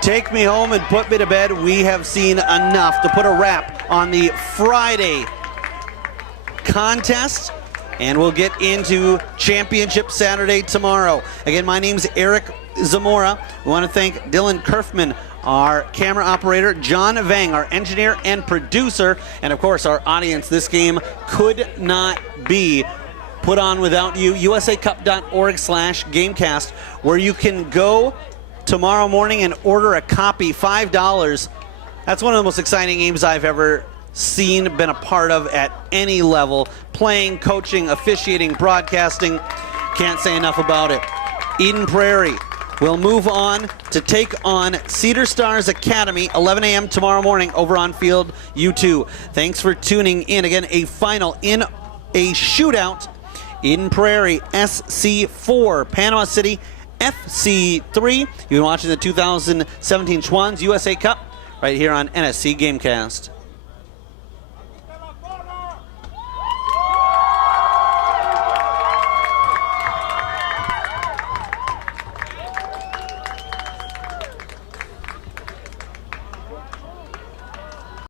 take me home and put me to bed. We have seen enough to put a wrap on the Friday contest. And we'll get into Championship Saturday tomorrow. Again, my name's Eric Zamora. We want to thank Dylan Kerfman, our camera operator, John Vang, our engineer and producer, and of course our audience. This game could not be put on without you. usacup.org/gamecast, where you can go tomorrow morning and order a copy, $5. That's one of the most exciting games I've ever seen, been a part of at any level. Playing, coaching, officiating, broadcasting. Can't say enough about it. Eden Prairie will move on to take on Cedar Stars Academy, 11 a.m. tomorrow morning over on Field U2. Thanks for tuning in. Again, a final in a shootout Eden Prairie SC4, Panama City FC3. You've been watching the 2017 Schwann's USA Cup right here on NSC Gamecast.